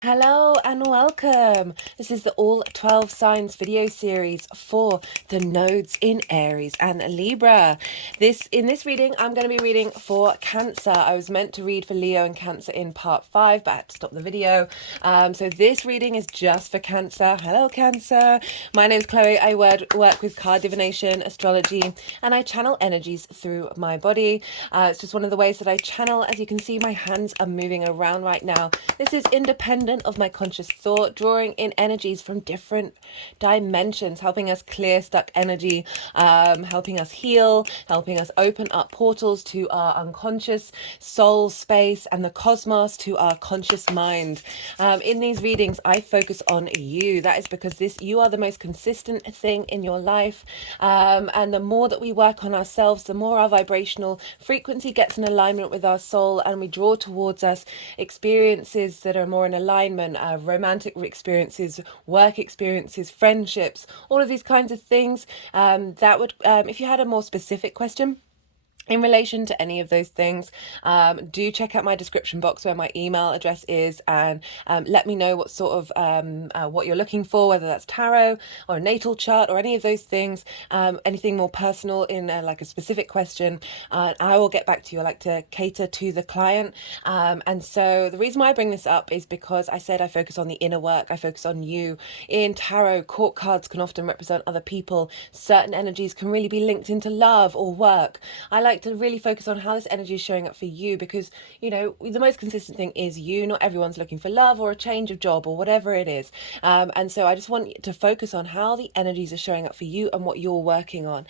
Hello and welcome. This is the all 12 signs video series for the nodes in Aries and Libra. In this reading, I'm going to be reading for Cancer. I was meant to read for Leo and Cancer in part 5, but I had to stop the video. So this reading is just for Cancer. Hello, Cancer. My name's Chloe. I work with card divination, astrology, and I channel energies through my body. It's just one of the ways that I channel. As you can see, my hands are moving around right now. This is independent of my conscious thought, drawing in energies from different dimensions, helping us clear stuck energy, helping us heal, helping us open up portals to our unconscious soul space and the cosmos to our conscious mind. In these readings, I focus on you. That is because you are the most consistent thing in your life. And the more that we work on ourselves, the more our vibrational frequency gets in alignment with our soul, and we draw towards us experiences that are more in alignment, romantic experiences, work experiences, friendships, all of these kinds of things. If you had a more specific question in relation to any of those things, do check out my description box where my email address is, and let me know what sort of what you're looking for, whether that's tarot or a natal chart or any of those things, anything more personal in like a specific question, I will get back to you. I like to cater to the client, and so the reason why I bring this up is because I said I focus on the inner work. I focus on you. In tarot, court cards can often represent other people. Certain energies can really be linked into love or work. I like to really focus on how this energy is showing up for you, because the most consistent thing is you. Not everyone's looking for love or a change of job or whatever it is, and so I just want you to focus on how the energies are showing up for you and what you're working on.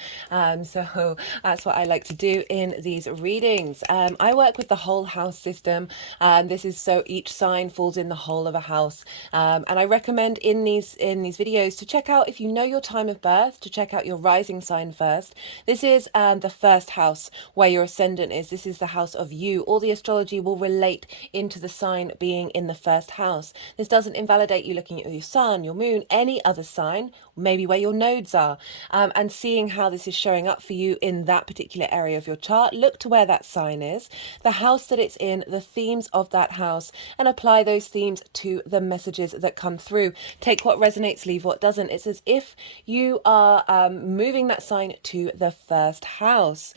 So that's what I like to do in these readings. I work with the whole house system, and this is so each sign falls in the whole of a house, and I recommend in these videos to check out, if you know your time of birth, to check out your rising sign first. This is the first house where your ascendant is. This is the house of you. All the astrology will relate into the sign being in the first house. This doesn't invalidate you looking at your sun, your moon, any other sign, maybe where your nodes are, and seeing how this is showing up for you in that particular area of your chart. Look to where that sign is, the house that it's in, the themes of that house, and apply those themes to the messages that come through. Take what resonates, leave what doesn't. It's as if you are moving that sign to the first house.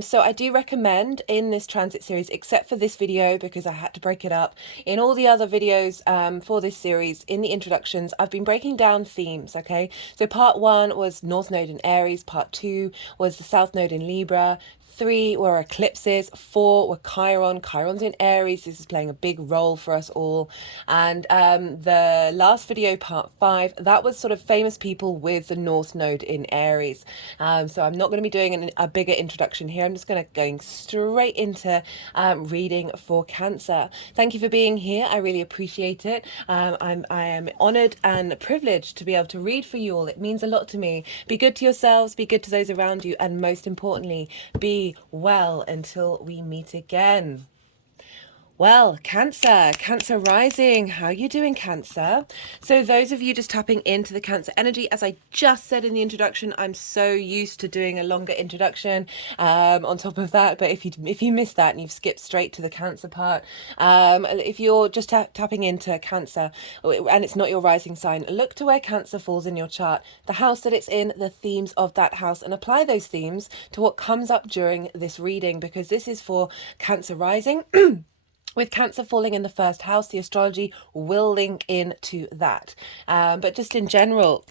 So I do recommend in this transit series, except for this video because I had to break it up, in all the other videos for this series, in the introductions, I've been breaking down themes, okay? So part 1 was North Node in Aries, part 2 was the South Node in Libra, 3 were eclipses, 4 were Chiron. Chiron's in Aries. This is playing a big role for us all. And the last video, part 5, that was sort of famous people with the North Node in Aries. So I'm not going to be doing a bigger introduction here. I'm just going straight into reading for Cancer. Thank you for being here. I really appreciate it. I am honoured and privileged to be able to read for you all. It means a lot to me. Be good to yourselves, be good to those around you, and most importantly, be well until we meet again. Well, Cancer rising. How are you doing, Cancer? So those of you just tapping into the Cancer energy, as I just said in the introduction, I'm so used to doing a longer introduction on top of that. But if you missed that and you've skipped straight to the Cancer part, if you're just tapping into Cancer and it's not your rising sign, look to where Cancer falls in your chart, the house that it's in, the themes of that house, and apply those themes to what comes up during this reading, because this is for Cancer rising. With Cancer falling in the first house, the astrology will link into that. But just in general,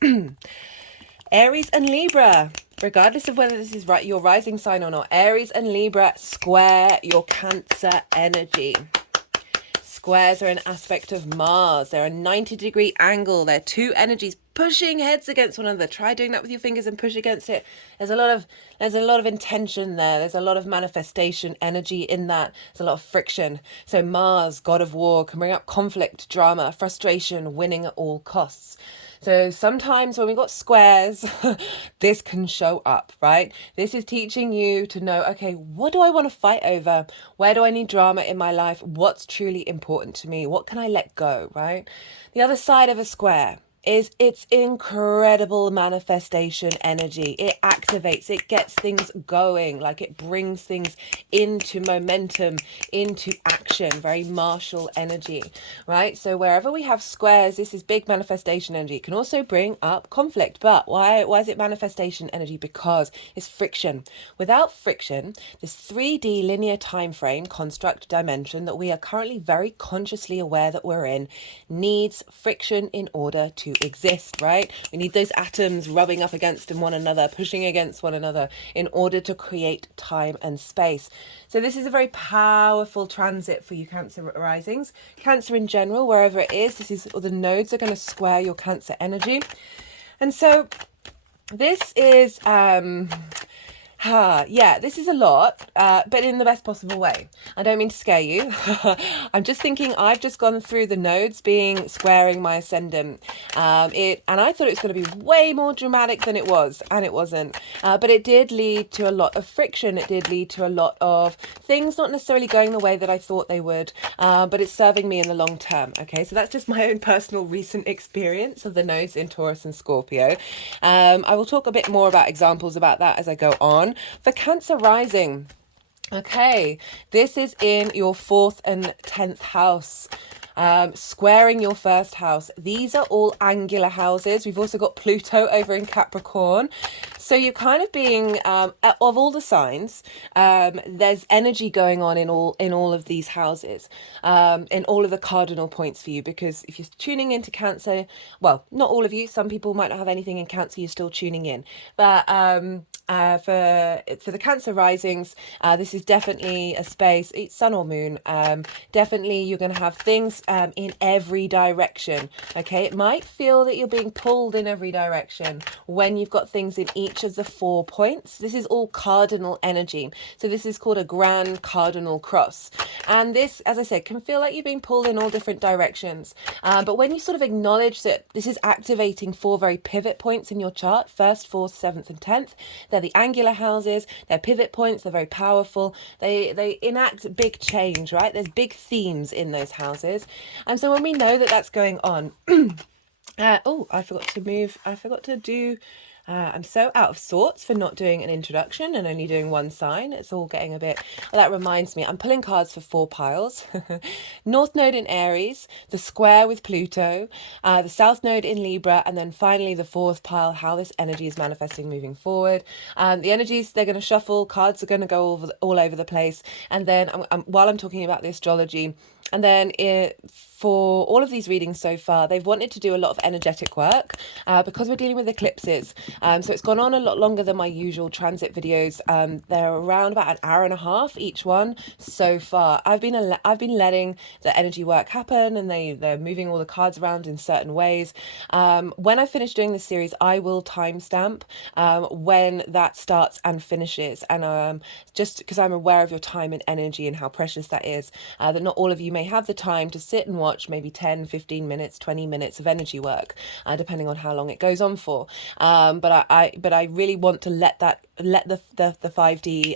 Aries and Libra, regardless of whether this is your rising sign or not, Aries and Libra square your Cancer energy. Squares are an aspect of Mars. They're a 90-degree angle. They're two energies pushing heads against one another. Try doing that with your fingers and push against it. There's a lot of intention there. There's a lot of manifestation energy in that. There's a lot of friction. So Mars, god of war, can bring up conflict, drama, frustration, winning at all costs. So sometimes when we got squares, this can show up, right? This is teaching you to know, okay, what do I want to fight over? Where do I need drama in my life? What's truly important to me? What can I let go, right? The other side of a square is its incredible manifestation energy. It activates, it gets things going, like it brings things into momentum, into action, very martial energy, right? So wherever we have squares, this is big manifestation energy. It can also bring up conflict, but why is it manifestation energy? Because it's friction. Without friction, this 3D linear time frame, construct, dimension that we are currently very consciously aware that we're in needs friction in order to exist, right? We need those atoms rubbing up against one another, pushing against one another in order to create time and space. So this is a very powerful transit for you Cancer risings. Cancer in general, wherever it is, the nodes are going to square your Cancer energy. And so this is yeah, this is a lot, but in the best possible way. I don't mean to scare you. I'm just thinking I've just gone through the nodes being squaring my ascendant. And I thought it was going to be way more dramatic than it was, and it wasn't. But it did lead to a lot of friction. It did lead to a lot of things not necessarily going the way that I thought they would, but it's serving me in the long term. Okay, so that's just my own personal recent experience of the nodes in Taurus and Scorpio. I will talk a bit more about examples about that as I go on. For Cancer rising, okay, this is in your 4th and 10th house. Squaring your 1st house. These are all angular houses. We've also got Pluto over in Capricorn. So you're kind of being, of all the signs, there's energy going on in all of these houses, in all of the cardinal points for you, because if you're tuning into Cancer, well, not all of you, some people might not have anything in Cancer, you're still tuning in. But for the Cancer risings, this is definitely a space, it's sun or moon, definitely you're going to have things in every direction. Okay, it might feel that you're being pulled in every direction when you've got things in each of the 4 points. This is all cardinal energy, so this is called a grand cardinal cross, and this, as I said, can feel like you're being pulled in all different directions, but when you sort of acknowledge that this is activating 4 very pivot points in your chart, 1st, 4th, 7th and 10th, they're the angular houses, they're pivot points, they're very powerful, they enact big change, right? There's big themes in those houses, and so when we know that that's going on, oh, I forgot to do, I'm so out of sorts for not doing an introduction and only doing one sign. It's all getting a bit, well, that reminds me, I'm pulling cards for 4 piles. North Node in Aries, the square with Pluto, the South Node in Libra, and then finally the 4th pile, how this energy is manifesting moving forward. The energies, they're going to shuffle, cards are going to go all over the place, and then while I'm talking about the astrology, and then for all of these readings so far, they've wanted to do a lot of energetic work because we're dealing with eclipses. So it's gone on a lot longer than my usual transit videos. They're around about an hour and a half each one so far. I've been letting the energy work happen, and they're moving all the cards around in certain ways. When I finish doing this series, I will timestamp when that starts and finishes, and just because I'm aware of your time and energy and how precious that is, that not all of you may have the time to sit and watch maybe 10, 15 minutes, 20 minutes of energy work, depending on how long it goes on for. But I really want to let the 5D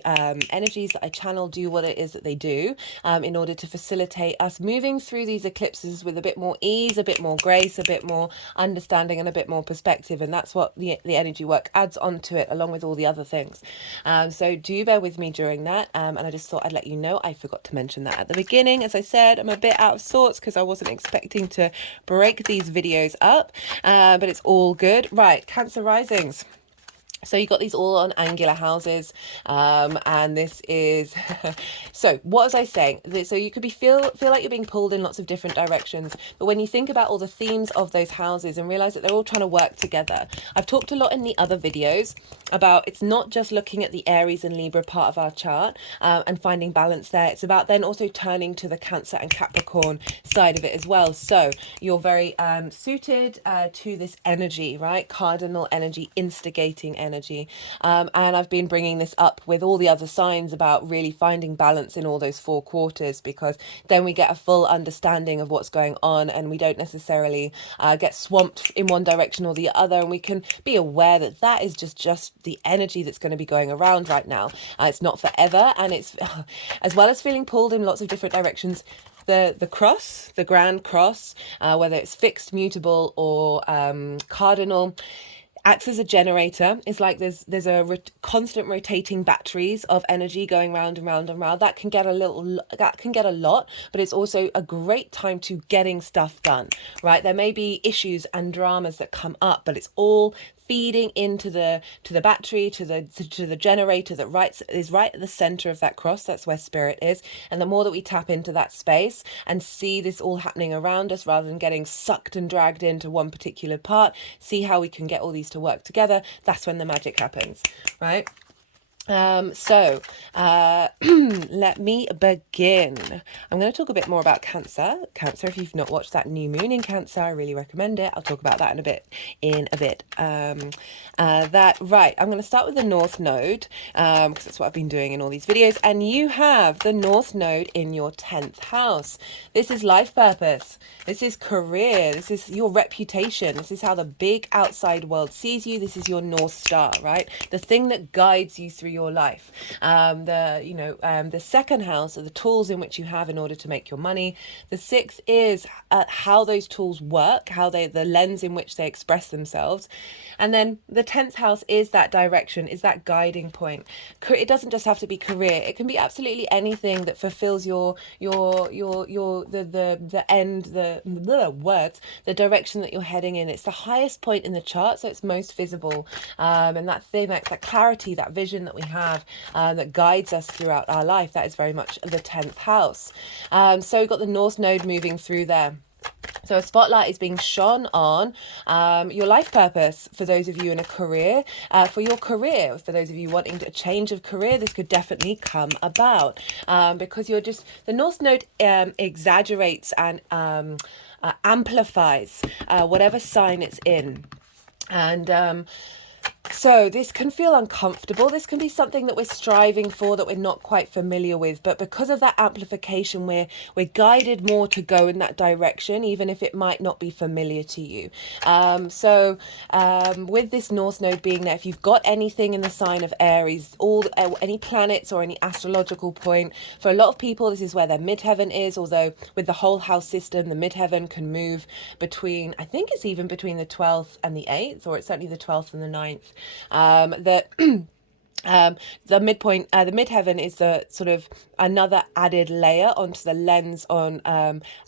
energies that I channel do what it is that they do, in order to facilitate us moving through these eclipses with a bit more ease, a bit more grace, a bit more understanding and a bit more perspective, and that's what the energy work adds onto it, along with all the other things. So do bear with me during that, and I just thought I'd let you know I forgot to mention that at the beginning. As I said, I'm a bit out of sorts because I wasn't expecting to break these videos up, but it's all good. Right, Cancer risings. So you got these all on angular houses, and this is so what was I saying? So you could feel like you're being pulled in lots of different directions, but when you think about all the themes of those houses and realize that they're all trying to work together, I've talked a lot in the other videos about it's not just looking at the Aries and Libra part of our chart and finding balance there. It's about then also turning to the Cancer and Capricorn side of it as well. So you're very suited to this energy, right? Cardinal energy, instigating energy. And I've been bringing this up with all the other signs about really finding balance in all those 4 quarters, because then we get a full understanding of what's going on, and we don't necessarily get swamped in one direction or the other, and we can be aware that that is just the energy that's going to be going around right now. It's not forever, and it's as well as feeling pulled in lots of different directions, the cross, the grand cross, whether it's fixed, mutable, or cardinal, acts as a generator. It's like there's a constant rotating batteries of energy going round and round and round. That can get a lot, but it's also a great time to getting stuff done, right? There may be issues and dramas that come up, but it's all feeding into the battery, to the generator that is right at the center of that cross. That's where spirit is. And the more that we tap into that space and see this all happening around us, rather than getting sucked and dragged into one particular part, see how we can get all these to work together, that's when the magic happens, right? Let me begin. I'm going to talk a bit more about Cancer. Cancer, if you've not watched that new moon in Cancer, I really recommend it. I'll talk about that in a bit. I'm going to start with the North Node, because that's what I've been doing in all these videos. And you have the North Node in your 10th house. This is life purpose. This is career. This is your reputation. This is how the big outside world sees you. This is your North Star, right? The thing that guides you through your life. The second house are the tools in which you have in order to make your money. The sixth is how those tools work, the lens in which they express themselves. And then the 10th house is that direction, is that guiding point. It doesn't just have to be career. It can be absolutely anything that fulfills the direction that you're heading in. It's the highest point in the chart, so it's most visible. And that clarity, that vision that we have that guides us throughout our life, that is very much the 10th house. So we've got the North Node moving through there. So a spotlight is being shone on your life purpose for those of you in a career, for your career. For those of you wanting a change of career, this could definitely come about because the North Node exaggerates and amplifies whatever sign it's in. And so this can feel uncomfortable. This can be something that we're striving for, that we're not quite familiar with. But because of that amplification, we're guided more to go in that direction, even if it might not be familiar to you. With this North Node being there, if you've got anything in the sign of Aries, any planets or any astrological point, for a lot of people, this is where their midheaven is. Although with the whole house system, the midheaven can move between, I think it's even between the 12th and the 8th, or it's certainly the 12th and the 9th. The midpoint, the midheaven is the sort of another added layer onto the lens on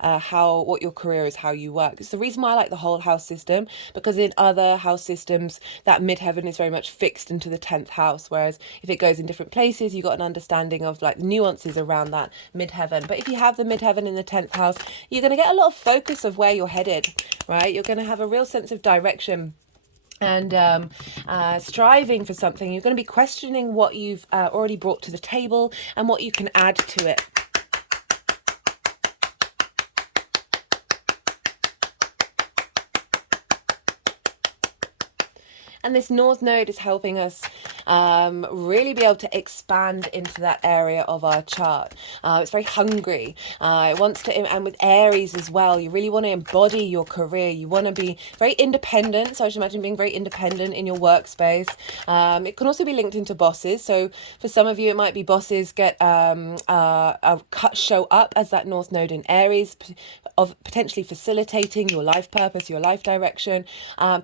what your career is, how you work. It's the reason why I like the whole house system, because in other house systems, that midheaven is very much fixed into the 10th house. Whereas if it goes in different places, you've got an understanding of like nuances around that midheaven. But if you have the midheaven in the 10th house, you're going to get a lot of focus of where you're headed, right? You're going to have a real sense of direction and striving for something. You're going to be questioning what you've already brought to the table and what you can add to it. And this North Node is helping us really be able to expand into that area of our chart. It's very hungry. It wants to, and with Aries as well, you really want to embody your career. You want to be very independent. So I should imagine being very independent in your workspace. It can also be linked into bosses. So for some of you, it might be bosses show up as that North Node in Aries, of potentially facilitating your life purpose, your life direction.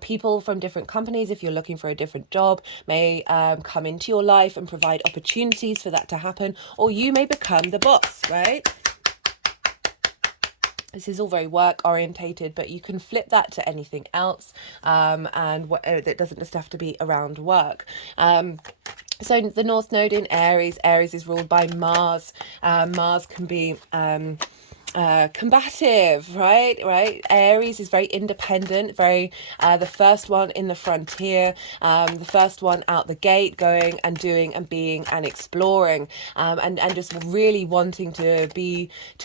People from different companies, if you're looking for a different job, may come into your life and provide opportunities for that to happen, or you may become the boss, right? This is all very work orientated, but you can flip that to anything else, and it doesn't just have to be around work. So the North Node in Aries is ruled by Mars. Mars can be combative, right? Aries is very independent, very the first one in the frontier, the first one out the gate, going and doing and being and exploring, and just really wanting to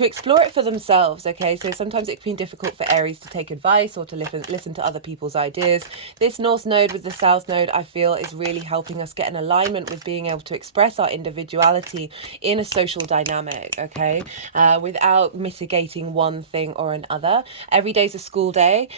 explore it for themselves. Okay, so sometimes it can be difficult for Aries to take advice or to listen to other people's ideas. This North Node with the South Node, I feel, is really helping us get an alignment with being able to express our individuality in a social dynamic, okay, without mitigating one thing or another. Every day's a school day.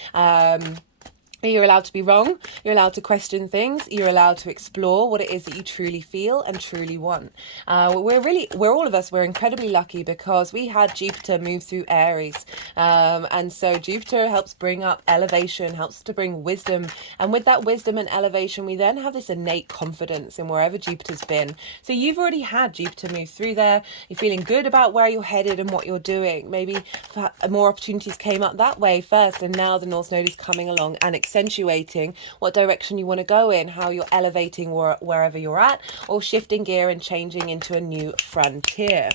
You're allowed to be wrong. You're allowed to question things. You're allowed to explore what it is that you truly feel and truly want. We're all of us, we're incredibly lucky because we had Jupiter move through Aries. And so Jupiter helps bring up elevation, helps to bring wisdom. And with that wisdom and elevation, we then have this innate confidence in wherever Jupiter's been. So you've already had Jupiter move through there. You're feeling good about where you're headed and what you're doing. Maybe more opportunities came up that way first, and now the North Node is coming along and accentuating what direction you want to go in, how you're elevating wherever you're at, or shifting gear and changing into a new frontier.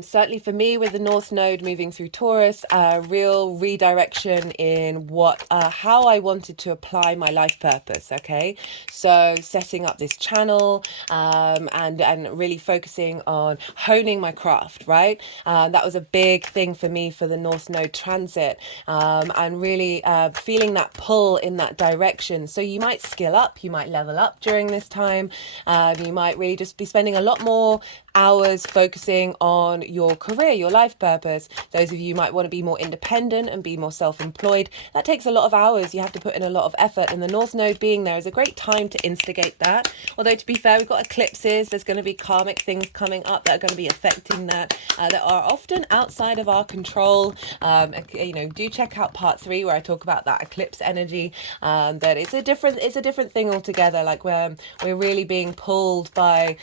Certainly for me, with the North Node moving through Taurus, real redirection in how I wanted to apply my life purpose. Okay, so setting up this channel, and really focusing on honing my craft. Right, that was a big thing for me for the North Node transit, and really feeling that pull in that direction. So you might skill up, you might level up during this time. You might really just be spending a lot more hours focusing on your career, your life purpose. Those of you might want to be more independent and be more self-employed. That takes a lot of hours. You have to put in a lot of effort, and the North Node being there is a great time to instigate that. Although, to be fair, we've got eclipses. There's going to be karmic things coming up that are going to be affecting that are often outside of our control. Do check out part 3 where I talk about that eclipse energy. That it's a different thing altogether. Like we're really being pulled by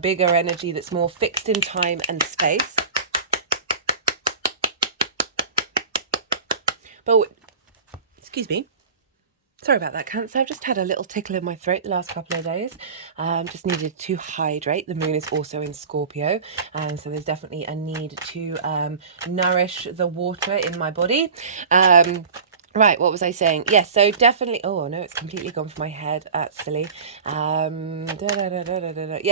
bigger energy that's more fixed in time and space. But excuse me, sorry about that, Cancer. I've just had a little tickle in my throat the last couple of days. Just needed to hydrate. The moon is also in Scorpio, and so there's definitely a need to nourish the water in my body. Right, what was I saying? Yes, so definitely... Oh, no, it's completely gone from my head. That's silly. Yeah,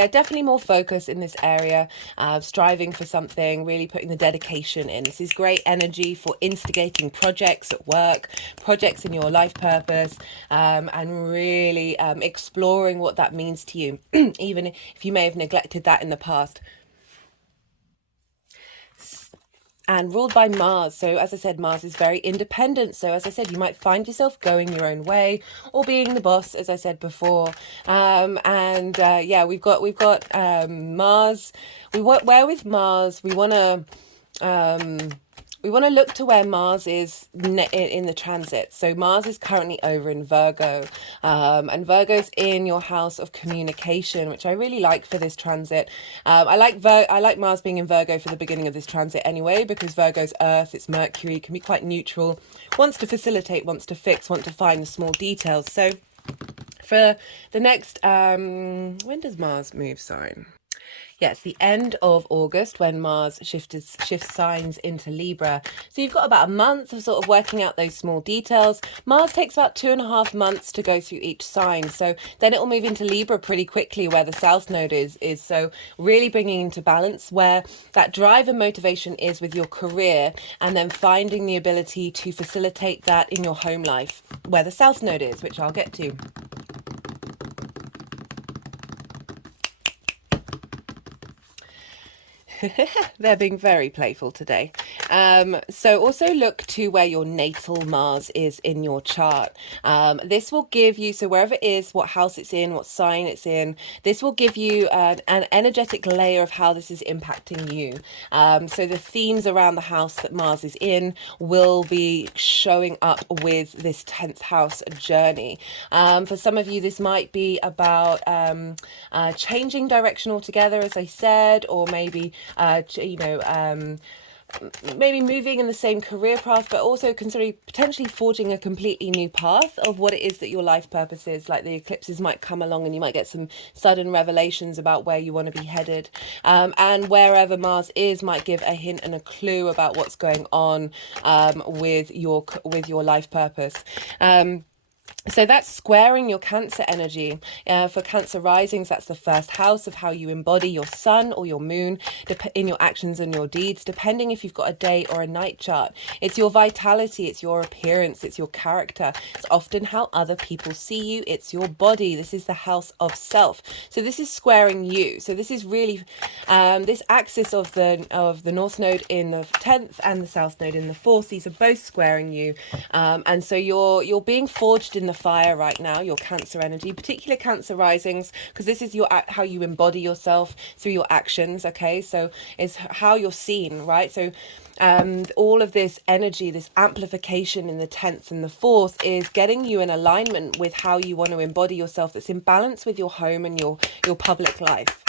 definitely more focus in this area. Striving for something, really putting the dedication in. This is great energy for instigating projects at work, projects in your life purpose, and really exploring what that means to you, even if you may have neglected that in the past. And ruled by Mars. So as I said, Mars is very independent. So as I said, you might find yourself going your own way or being the boss, as I said before. Yeah, we've got Mars. Where with Mars, we want to look to where Mars is in the transit. So Mars is currently over in Virgo, and Virgo's in your house of communication, which I really like for this transit. I like Mars being in Virgo for the beginning of this transit anyway, because Virgo's Earth, it's Mercury, can be quite neutral, wants to facilitate, wants to fix, wants to find the small details. So for the next, when does Mars move sign? Yeah, it's the end of August when Mars shifts signs into Libra. So you've got about a month of sort of working out those small details. Mars takes about 2.5 months to go through each sign. So then it will move into Libra pretty quickly, where the South Node is. So really bringing into balance where that drive and motivation is with your career, and then finding the ability to facilitate that in your home life, where the South Node is, which I'll get to. They're being very playful today. So also look to where your natal Mars is in your chart. This will give you, so wherever it is, what house it's in, what sign it's in, this will give you an energetic layer of how this is impacting you. So the themes around the house that Mars is in will be showing up with this 10th house journey. For some of you, this might be about changing direction altogether, as I said, or maybe maybe moving in the same career path, but also considering potentially forging a completely new path of what it is that your life purpose is. Like the eclipses might come along and you might get some sudden revelations about where you want to be headed, and wherever Mars is might give a hint and a clue about what's going on with your life purpose. So that's squaring your Cancer energy. For Cancer risings, that's the first house of how you embody your sun or your moon in your actions and your deeds, depending if you've got a day or a night chart. It's your vitality, it's your appearance, it's your character. It's often how other people see you. It's your body. This is the house of self. So this is squaring you. So this is really this axis of the North Node in the 10th and the South Node in the 4th. These are both squaring you, and so you're being forged in the fire right now, your Cancer energy, particular Cancer risings, because this is your how you embody yourself through your actions. Okay, so it's how you're seen, right? So all of this energy, this amplification in the 10th and the 4th is getting you in alignment with how you want to embody yourself, that's in balance with your home and your public life.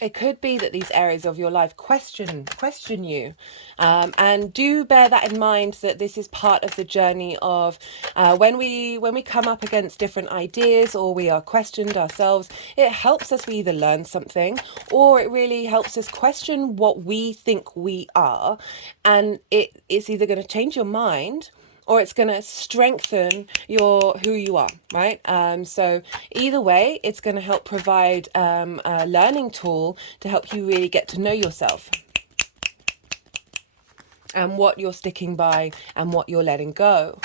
It could be that these areas of your life question you, and do bear that in mind, that this is part of the journey of when we come up against different ideas or we are questioned ourselves. It helps us, we either learn something or it really helps us question what we think we are, and it's either going to change your mind or it's going to strengthen who you are, right? So either way, it's going to help provide a learning tool to help you really get to know yourself and what you're sticking by and what you're letting go.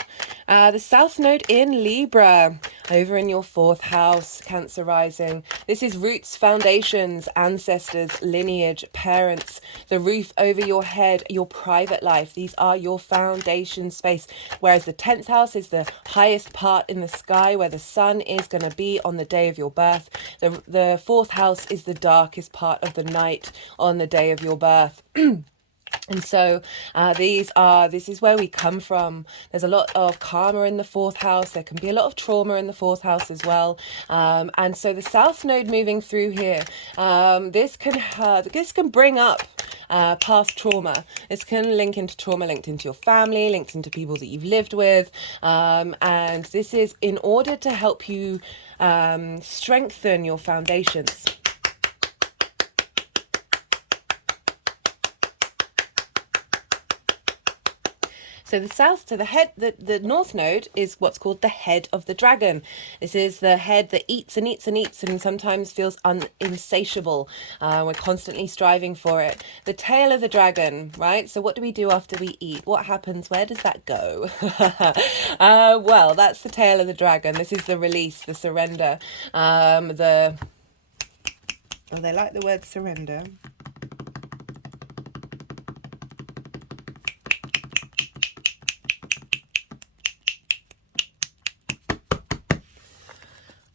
The South Node in Libra, over in your 4th house, Cancer rising. This is roots, foundations, ancestors, lineage, parents, the roof over your head, your private life. These are your foundation space. Whereas the 10th house is the highest part in the sky, where the sun is going to be on the day of your birth. The 4th house is the darkest part of the night on the day of your birth. And so this is where we come from. There's a lot of karma in the 4th house. There can be a lot of trauma in the 4th house as well. And so the South Node moving through here, this can bring up past trauma. This can link into trauma linked into your family, linked into people that you've lived with. And this is in order to help you strengthen your foundations. So the North Node is what's called the head of the dragon. This is the head that eats and eats and eats and sometimes feels insatiable. We're constantly striving for it. The tail of the dragon, right? So what do we do after we eat? What happens? Where does that go? Well, that's the tail of the dragon. This is the release, the surrender. They like the word surrender.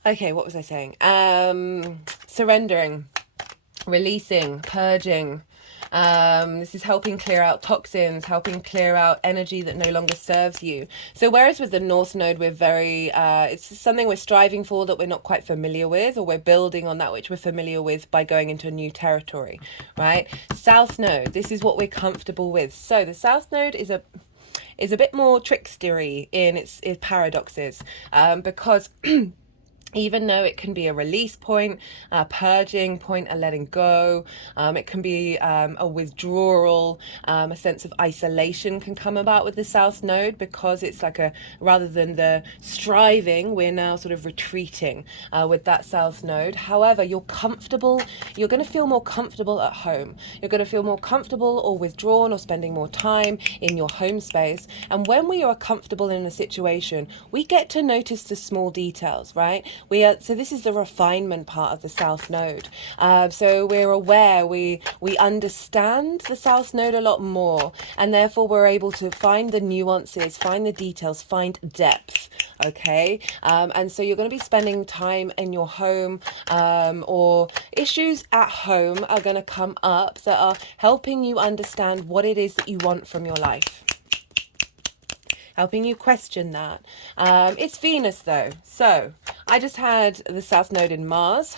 Okay, what was I saying? Surrendering, releasing, purging. This is helping clear out toxins, helping clear out energy that no longer serves you. So whereas with the North Node, we're very, it's something we're striving for that we're not quite familiar with, or we're building on that which we're familiar with by going into a new territory, right? South Node, this is what we're comfortable with. So the South Node is a bit more trickstery in its paradoxes, because even though it can be a release point, a purging point, a letting go, it can be a withdrawal, a sense of isolation can come about with the South Node, because it's like rather than the striving, we're now sort of retreating with that South Node. However, you're going to feel more comfortable at home. You're going to feel more comfortable or withdrawn or spending more time in your home space. And when we are comfortable in a situation, we get to notice the small details, right? So this is the refinement part of the South Node. So we're aware, we understand the South Node a lot more, and therefore we're able to find the nuances, find the details, find depth. Okay, and so you're going to be spending time in your home, or issues at home are going to come up that are helping you understand what it is that you want from your life, helping you question that. It's Venus though. So I just had the South Node in Mars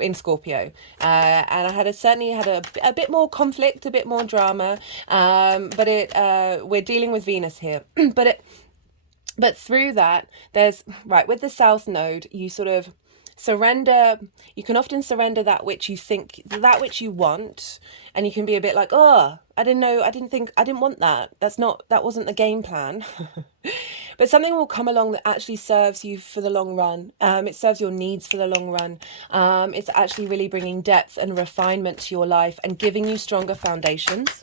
in Scorpio, and I certainly had a bit more conflict, a bit more drama, but we're dealing with Venus here. But through that, with the South Node, you sort of surrender. You can often surrender that which you think, that which you want, and you can be a bit like, oh, I didn't know, I didn't want that. That wasn't the game plan. But something will come along that actually serves you for the long run. It serves your needs for the long run. It's actually really bringing depth and refinement to your life and giving you stronger foundations.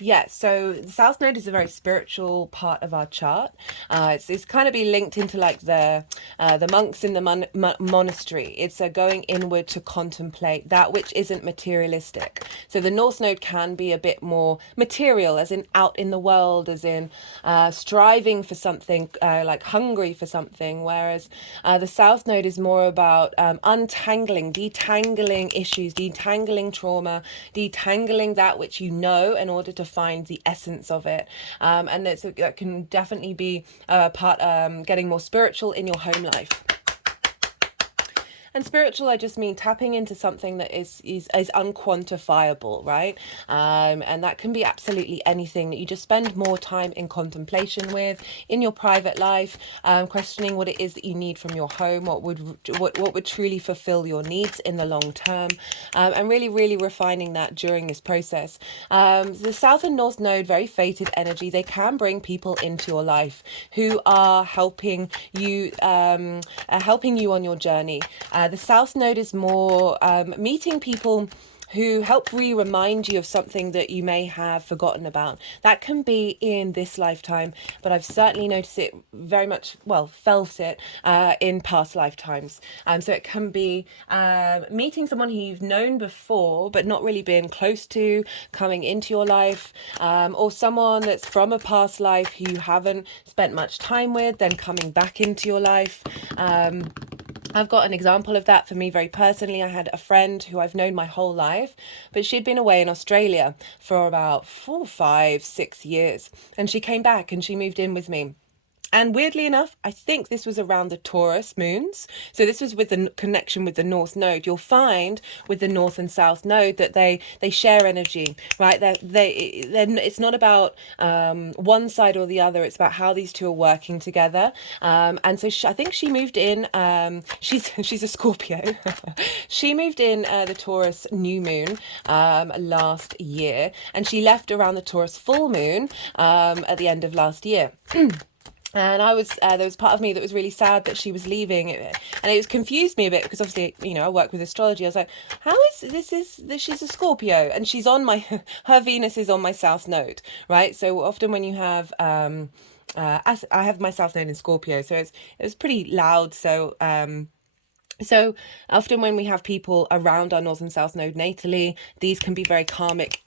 Yeah, so the South Node is a very spiritual part of our chart. It's kind of be linked into like the monks in the monastery. It's going inward to contemplate that which isn't materialistic. So the North Node can be a bit more material, as in out in the world, as in striving for something, like hungry for something, whereas the South Node is more about untangling, detangling issues, detangling trauma, detangling that which you know in order to find the essence of it. And that can definitely be getting more spiritual in your home life. And spiritual, I just mean tapping into something that is unquantifiable, right? And that can be absolutely anything that you just spend more time in contemplation with, in your private life, questioning what it is that you need from your home, what would truly fulfill your needs in the long term, and really, really refining that during this process. The South and North Node, very fated energy, they can bring people into your life who are helping you on your journey. The South Node is more meeting people who help remind you of something that you may have forgotten about. That can be in this lifetime, but I've certainly noticed it very much, well, felt it in past lifetimes. So it can be meeting someone who you've known before, but not really been close to, coming into your life, or someone that's from a past life who you haven't spent much time with, then coming back into your life. I've got an example of that for me very personally. I had a friend who I've known my whole life, but she'd been away in Australia for about 4, 5, 6 years. And she came back and she moved in with me. And weirdly enough, I think this was around the Taurus moons. So this was with the connection with the North Node. You'll find with the North and South Node that they share energy, right? It's not about one side or the other. It's about how these two are working together. And so I think she moved in. She's a Scorpio. She moved in the Taurus new moon last year, and she left around the Taurus full moon at the end of last year. And I was, there was part of me that was really sad that she was leaving, and it was confused me a bit because obviously, you know, I work with astrology. I was like, how is she's a Scorpio and she's on my, her Venus is on my South Node, right? So often when you have, I have my South Node in Scorpio, so it was pretty loud. So often when we have people around our North and South Node natally, these can be very karmic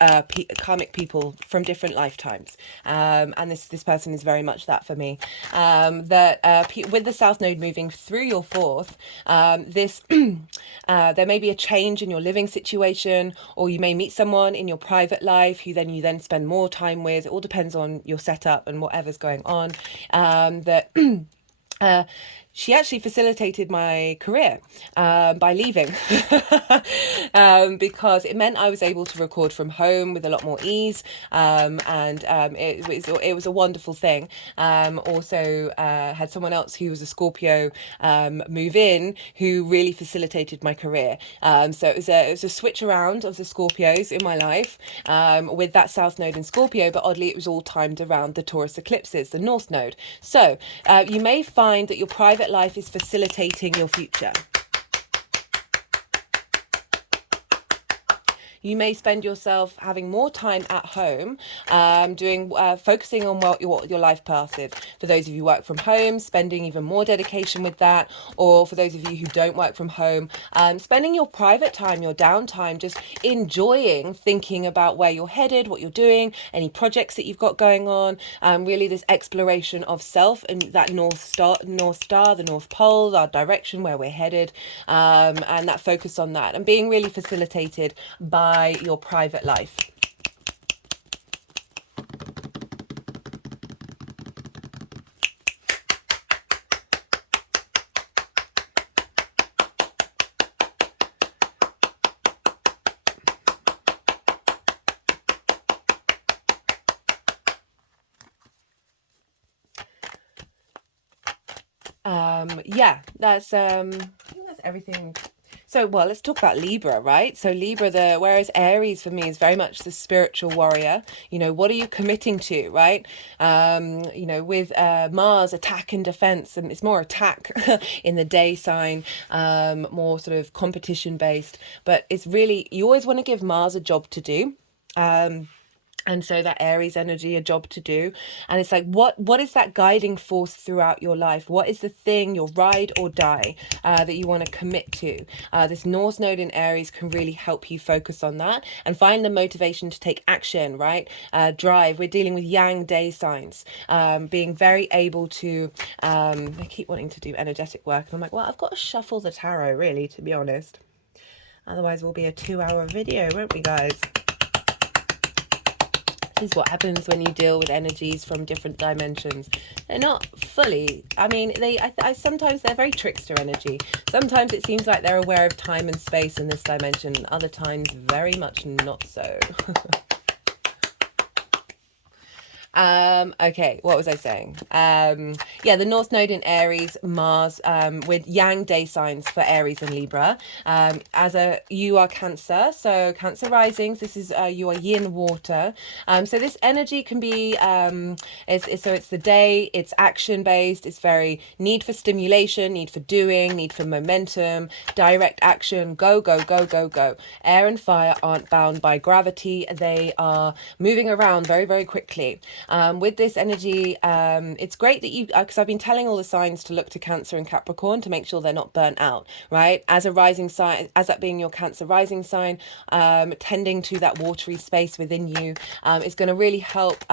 people from different lifetimes. And this person is very much that for me. With the South Node moving through your fourth, there may be a change in your living situation, or you may meet someone in your private life who you then spend more time with. It all depends on your setup and whatever's going on. She actually facilitated my career by leaving because it meant I was able to record from home with a lot more ease, and it was a wonderful thing. Also had someone else who was a Scorpio move in who really facilitated my career. So it was a switch around of the Scorpios in my life with that South Node in Scorpio, but oddly it was all timed around the Taurus eclipses, the North Node. So you may find that your private life is facilitating your future. You may spend yourself having more time at home, focusing on what your life path is. For those of you who work from home, spending even more dedication with that. Or for those of you who don't work from home, spending your private time, your downtime, just enjoying thinking about where you're headed, what you're doing, any projects that you've got going on. Really this exploration of self and that North Star, the North Pole, our direction, where we're headed, and that focus on that, and being really facilitated by your private life. yeah, I think that's everything. So, well, let's talk about Libra, right? So Libra, whereas Aries for me is very much the spiritual warrior. You know, what are you committing to, right? You know, with Mars, attack and defense, and it's more attack in the day sign, more sort of competition based. But it's really, you always want to give Mars a job to do. And so that Aries energy, a job to do. And it's like, what is that guiding force throughout your life? What is the thing, your ride or die, that you want to commit to? This North Node in Aries can really help you focus on that and find the motivation to take action, right? Drive. We're dealing with Yang day signs, being very able to, I keep wanting to do energetic work. And I'm like, well, I've got to shuffle the tarot, really, to be honest. Otherwise, we'll be a 2-hour video, won't we, guys? This is what happens when you deal with energies from different dimensions. They're not fully, I mean, sometimes they're very trickster energy. Sometimes it seems like they're aware of time and space in this dimension, and other times very much not so. Okay, what was I saying? Yeah, the North Node in Aries, Mars, with Yang day signs for Aries and Libra. You are Cancer, so Cancer risings. This is you are Yin water. So this energy can be it's the day. It's action based. It's very need for stimulation, need for doing, need for momentum, direct action. Go go go go go. Air and fire aren't bound by gravity. They are moving around very very quickly. With this energy, it's great that you, because I've been telling all the signs to look to Cancer and Capricorn to make sure they're not burnt out, right? As a rising sign, as that being your Cancer rising sign, tending to that watery space within you is going to really help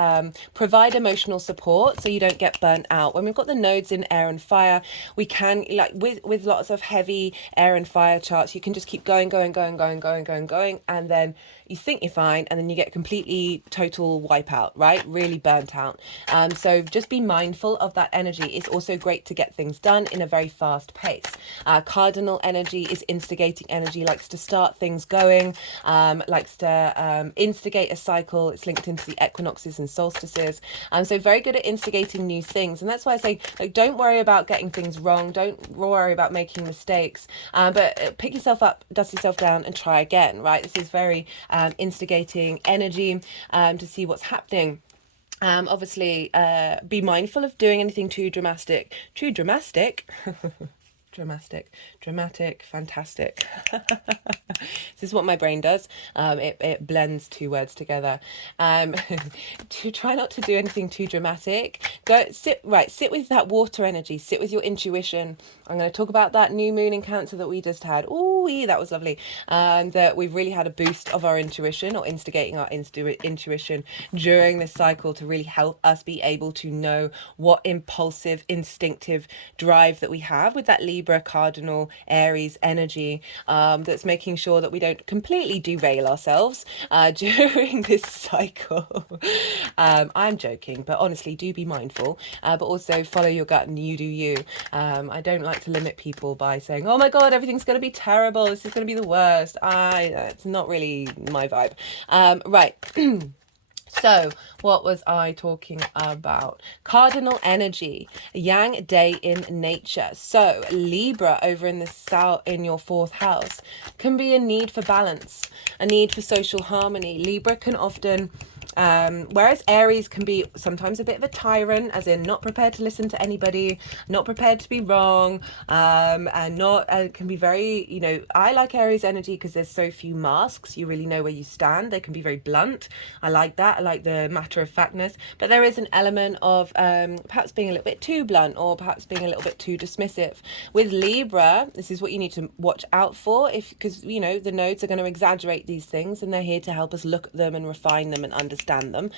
provide emotional support so you don't get burnt out. When we've got the nodes in air and fire, we can, like with lots of heavy air and fire charts, you can just keep going, and then you think you're fine, and then you get completely total wipeout, right? Really burnt out. So just be mindful of that energy. It's also great to get things done in a very fast pace. Cardinal energy is instigating energy, likes to start things going, likes to instigate a cycle. It's linked into the equinoxes and solstices. So very good at instigating new things. And that's why I say, like, don't worry about getting things wrong. Don't worry about making mistakes, but pick yourself up, dust yourself down and try again, right? This is very instigating energy to see what's happening. Obviously, be mindful of doing anything too dramatic. Dramatic, fantastic. This is what my brain does. It blends two words together. To try not to do anything too dramatic. Sit with that water energy. Sit with your intuition. I'm going to talk about that new moon in Cancer that we just had. Ooh, that was lovely. That we've really had a boost of our intuition, or instigating our intuition during this cycle to really help us be able to know what impulsive, instinctive drive that we have with that Libra cardinal Aries energy, that's making sure that we don't completely derail ourselves during this cycle. I'm joking, but honestly, do be mindful, but also follow your gut and you do you. I don't like to limit people by saying, oh my god, everything's going to be terrible, this is going to be the worst. It's not really my vibe. Right. So what was I talking about? Cardinal energy, Yang day in nature. So Libra over in the south, in your 4th house, can be a need for balance, a need for social harmony. Libra can often, whereas Aries can be sometimes a bit of a tyrant, as in not prepared to listen to anybody, not prepared to be wrong, and not can be very, I like Aries energy because there's so few masks. You really know where you stand. They can be very blunt. I like that. I like the matter of factness, but there is an element of perhaps being a little bit too blunt, or perhaps being a little bit too dismissive. With Libra, this is what you need to watch out for, because the nodes are going to exaggerate these things, and they're here to help us look at them and refine them and understand them.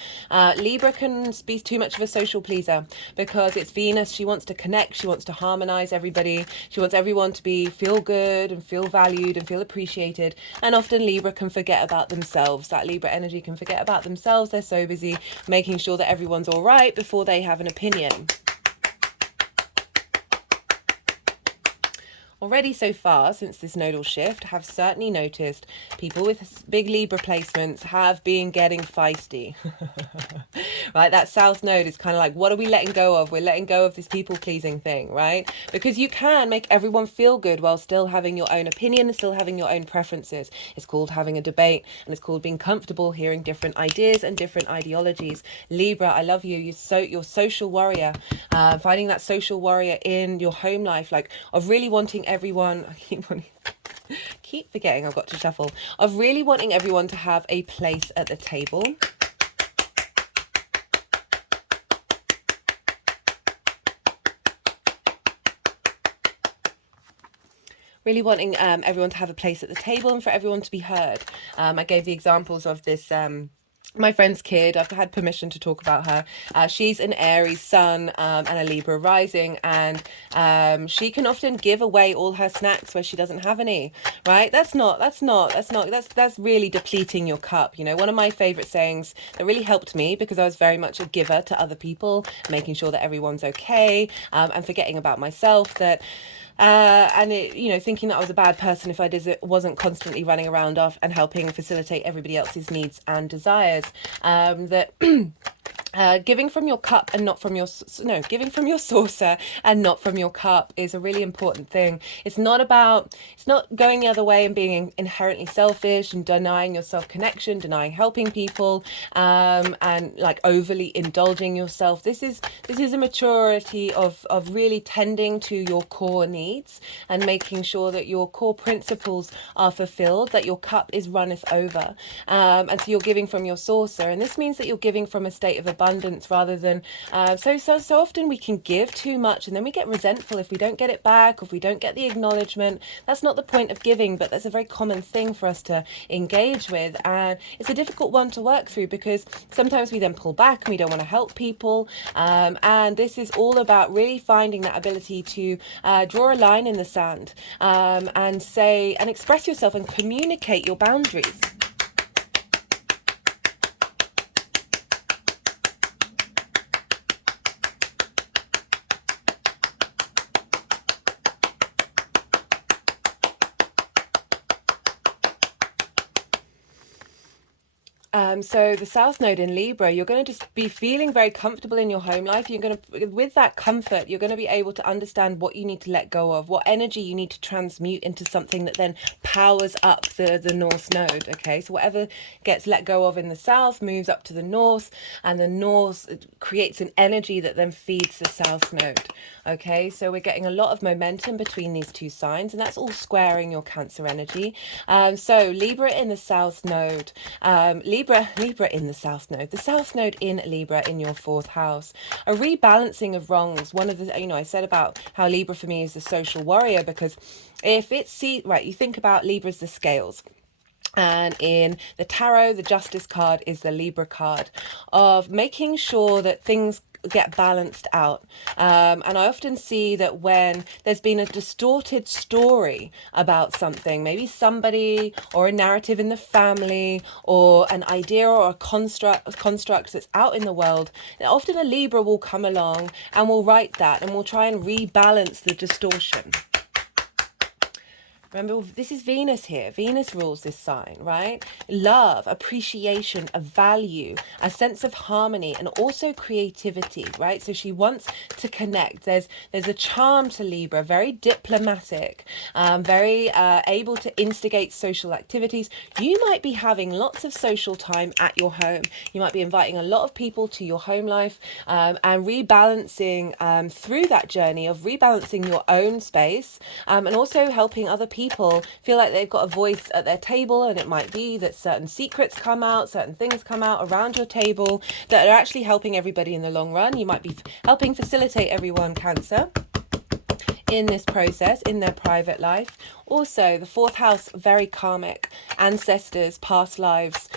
Libra can be too much of a social pleaser because it's Venus. She wants to connect. She wants to harmonize everybody. She wants everyone to feel good and feel valued and feel appreciated. And often Libra can forget about themselves. That Libra energy can forget about themselves. They're so busy making sure that everyone's all right before they have an opinion. Already so far, since this nodal shift, have certainly noticed people with big Libra placements have been getting feisty. Right, that south node is kind of like, what are we letting go of? We're letting go of this people pleasing thing, right? Because you can make everyone feel good while still having your own opinion and still having your own preferences. It's called having a debate, and it's called being comfortable hearing different ideas and different ideologies. Libra, I love you. You're social warrior, finding that social warrior in your home life, like of really wanting everyone. Keep forgetting I've got to shuffle. Of really wanting everyone to have a place at the table. Really wanting everyone to have a place at the table and for everyone to be heard. I gave the examples of this. My friend's kid, I've had permission to talk about her. She's an Aries sun and a Libra rising, and she can often give away all her snacks where she doesn't have any, right? That's really depleting your cup. You know, one of my favorite sayings that really helped me, because I was very much a giver to other people, making sure that everyone's okay, and forgetting about myself, that and it, you know, thinking that I was a bad person if I wasn't constantly running around off and helping facilitate everybody else's needs and desires. That giving from your cup and not from your giving from your saucer and not from your cup is a really important thing. It's not going the other way and being inherently selfish and denying yourself connection, denying helping people, and like overly indulging yourself. This is a maturity of really tending to your core needs and making sure that your core principles are fulfilled, that your cup is runneth over, and so you're giving from your saucer. And this means that you're giving from a state of abundance rather than so often we can give too much and then we get resentful if we don't get it back, or if we don't get the acknowledgement. That's not the point of giving, but that's a very common thing for us to engage with, and it's a difficult one to work through because sometimes we then pull back and we don't want to help people, and this is all about really finding that ability to draw a line in the sand, and say and express yourself and communicate your boundaries. So the South Node in Libra, you're going to just be feeling very comfortable in your home life. You're going to, with that comfort, you're going to be able to understand what you need to let go of, what energy you need to transmute into something that then powers up the North Node. Okay, so whatever gets let go of in the South moves up to the North, and the North creates an energy that then feeds the South Node. Okay, so we're getting a lot of momentum between these two signs, and that's all squaring your Cancer energy. So Libra in the South Node, Libra in the South Node, the South Node in Libra in your fourth house, a rebalancing of wrongs. One of the, I said about how Libra for me is the social warrior, because if it's, you think about Libra as the scales. And in the tarot, the Justice card is the Libra card of making sure that things get balanced out. And I often see that when there's been a distorted story about something, maybe somebody or a narrative in the family or an idea or a construct that's out in the world, often a Libra will come along and will write that and will try and rebalance the distortion. Remember, this is Venus here. Venus rules this sign, right? Love, appreciation, a value, a sense of harmony, and also creativity, right? So she wants to connect. There's a charm to Libra, very diplomatic, very able to instigate social activities. You might be having lots of social time at your home. You might be inviting a lot of people to your home life, and rebalancing through that journey of rebalancing your own space, and also helping other people feel like they've got a voice at their table. And it might be that certain secrets come out, certain things come out around your table that are actually helping everybody in the long run. You might be helping facilitate everyone, Cancer, in this process, in their private life. Also, the fourth house, very karmic, ancestors, past lives,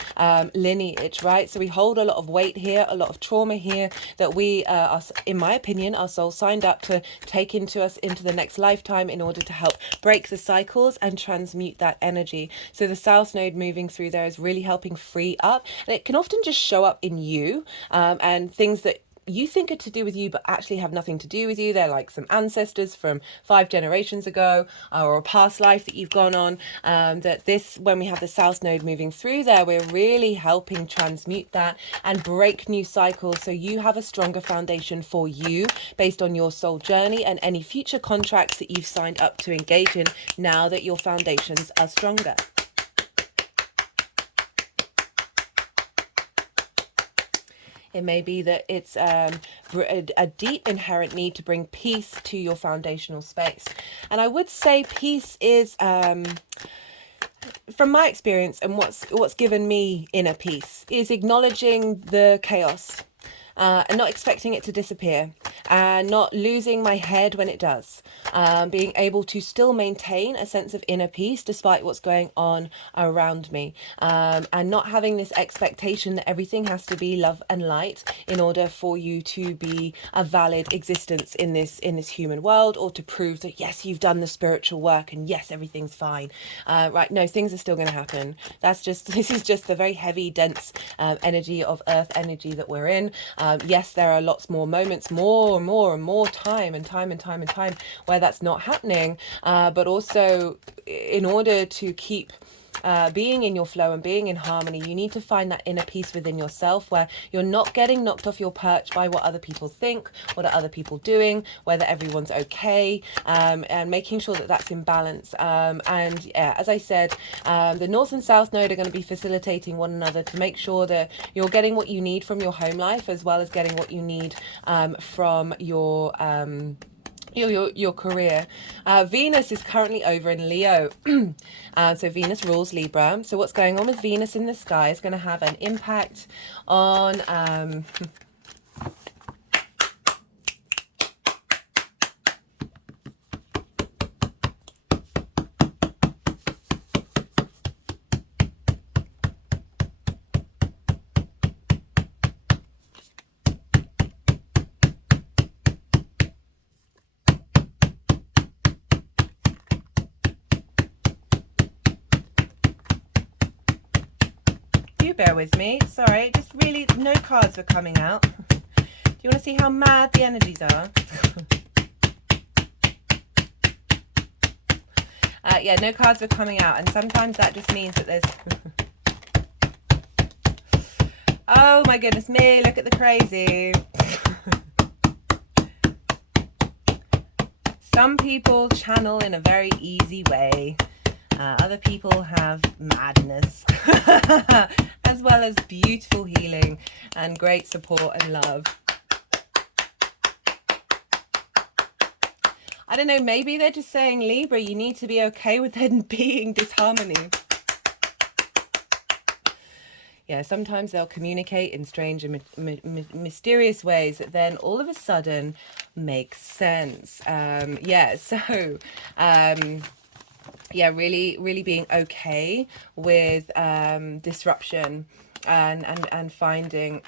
lineage, right? So we hold a lot of weight here, a lot of trauma here that we, in my opinion, our soul signed up to take into us into the next lifetime in order to help break the cycles and transmute that energy. So the South Node moving through there is really helping free up, and it can often just show up in you, and things that you think are to do with you, but actually have nothing to do with you. They're like some ancestors from 5 generations ago, or a past life that you've gone on. That this, when we have the South Node moving through there, we're really helping transmute that and break new cycles, so you have a stronger foundation for you based on your soul journey and any future contracts that you've signed up to engage in now that your foundations are stronger. It may be that it's a deep inherent need to bring peace to your foundational space. And I would say peace is, from my experience and what's given me inner peace, is acknowledging the chaos. And not expecting it to disappear, and not losing my head when it does. Being able to still maintain a sense of inner peace despite what's going on around me, and not having this expectation that everything has to be love and light in order for you to be a valid existence in this human world, or to prove that yes, you've done the spiritual work and yes, everything's fine. Right? No, things are still going to happen. This is just the very heavy, dense energy of earth energy that we're in. Yes, there are lots more moments, more and more time where that's not happening. But also, in order to keep being in your flow and being in harmony, you need to find that inner peace within yourself, where you're not getting knocked off your perch by what other people think, what are other people doing, whether everyone's okay, and making sure that that's in balance. And yeah, as I said, the North and South Node are going to be facilitating one another to make sure that you're getting what you need from your home life, as well as getting what you need from your career. Venus is currently over in Leo. So Venus rules Libra. So what's going on with Venus in the sky is going to have an impact on bear with me. Sorry, just really no cards were coming out. Do you want to see how mad the energies are? Yeah, no cards were coming out, and sometimes that just means that there's oh my goodness me, look at the crazy. Some people channel in a very easy way. Other people have madness, as well as beautiful healing and great support and love. I don't know, maybe they're just saying, Libra, you need to be okay with there being disharmony. Yeah, sometimes they'll communicate in strange and mysterious ways that then all of a sudden make sense. Yeah, really being okay with disruption and finding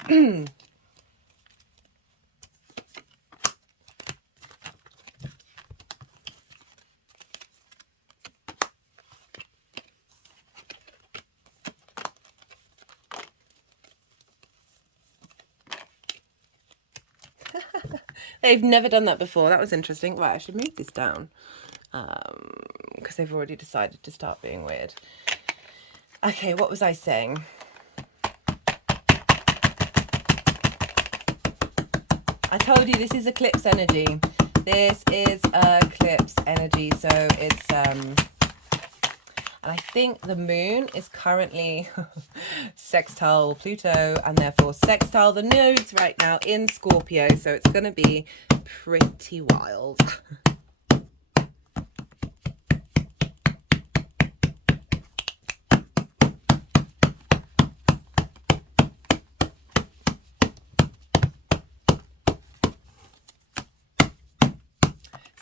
they've never done that before. That was interesting. Right, I should move this down. Because they've already decided to start being weird. Okay, what was I saying? I told you this is eclipse energy. This is eclipse energy, so it's and I think the moon is currently sextile Pluto, and therefore sextile the nodes right now in Scorpio, so it's going to be pretty wild.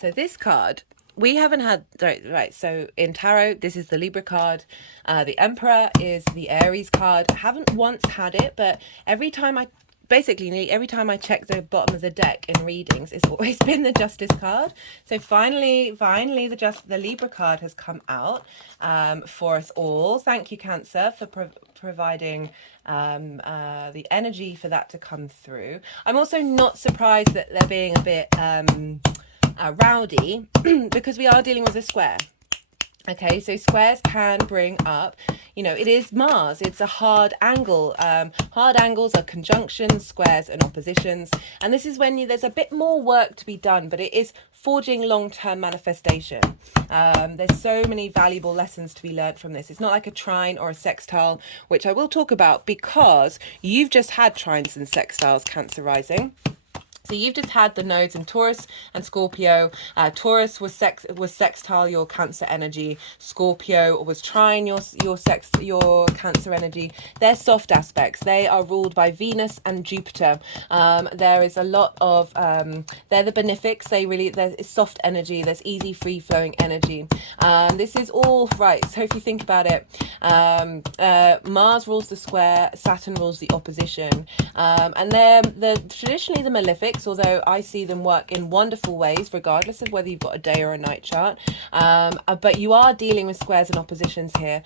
So this card, we haven't had, right, so in tarot, this is the Libra card. The Emperor is the Aries card. I haven't once had it, but every time I basically nearly every time I check the bottom of the deck in readings, it's always been the Justice card. So finally the Libra card has come out for us all. Thank you, Cancer, for providing the energy for that to come through. I'm also not surprised that they're being a bit rowdy because we are dealing with a square. Okay, so squares can bring up, you know, it is Mars. It's a hard angle. Hard angles are conjunctions, squares and oppositions. And this is when there's a bit more work to be done, but it is forging long-term manifestation. There's so many valuable lessons to be learned from this. It's not like a trine or a sextile, which I will talk about because you've just had trines and sextiles, Cancer rising. So you've just had the nodes in Taurus and Scorpio. Taurus was sextile your Cancer energy. Scorpio was trine your Cancer energy. They're soft aspects. They are ruled by Venus and Jupiter. There is a lot of they're the benefics. There's soft energy. There's easy free flowing energy. This is all right. So if you think about it, Mars rules the square, Saturn rules the opposition, and they're traditionally the malefics. Although I see them work in wonderful ways, regardless of whether you've got a day or a night chart. But you are dealing with squares and oppositions here.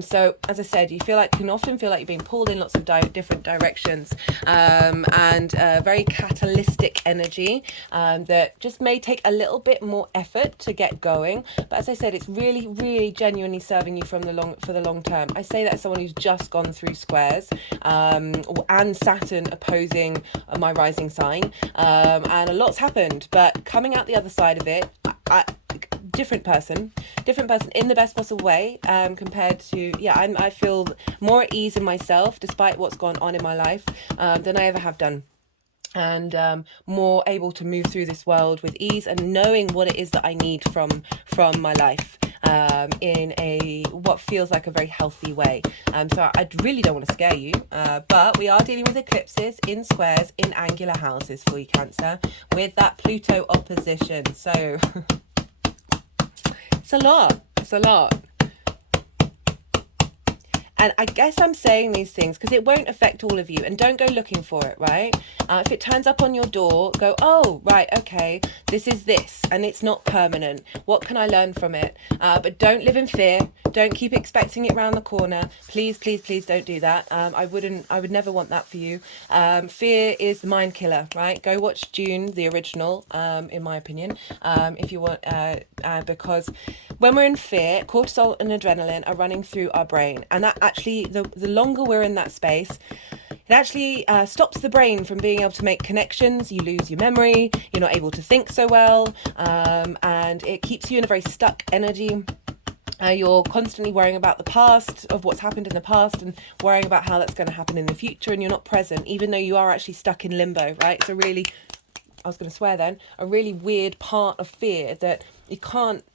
So as I said, you can often feel like you're being pulled in lots of different directions, and very catalytic energy that just may take a little bit more effort to get going. But as I said, it's really, really genuinely serving you for the long term. I say that as someone who's just gone through squares, and Saturn opposing my rising sign. And a lot's happened, but coming out the other side of it, different person in the best possible way, compared to, I feel more at ease in myself despite what's gone on in my life than I ever have done. And more able to move through this world with ease and knowing what it is that I need from my life, in what feels like a very healthy way. So I really don't want to scare you, but we are dealing with eclipses in squares in angular houses for you, Cancer, with that Pluto opposition. So it's a lot. And I guess I'm saying these things because it won't affect all of you, and don't go looking for it, right? If it turns up on your door, go, oh, right, okay, this is this, and it's not permanent. What can I learn from it? But don't live in fear. Don't keep expecting it round the corner. Please, please, please don't do that. I would never want that for you. Fear is the mind killer, right? Go watch Dune, the original, in my opinion, if you want, because when we're in fear, cortisol and adrenaline are running through our brain, and that actually, the longer we're in that space, it actually stops the brain from being able to make connections. You lose your memory, you're not able to think so well, and it keeps you in a very stuck energy. You're constantly worrying about the past, of what's happened in the past, and worrying about how that's going to happen in the future, and you're not present, even though you are actually stuck in limbo, right? It's a really, I was going to swear then, a really weird part of fear that you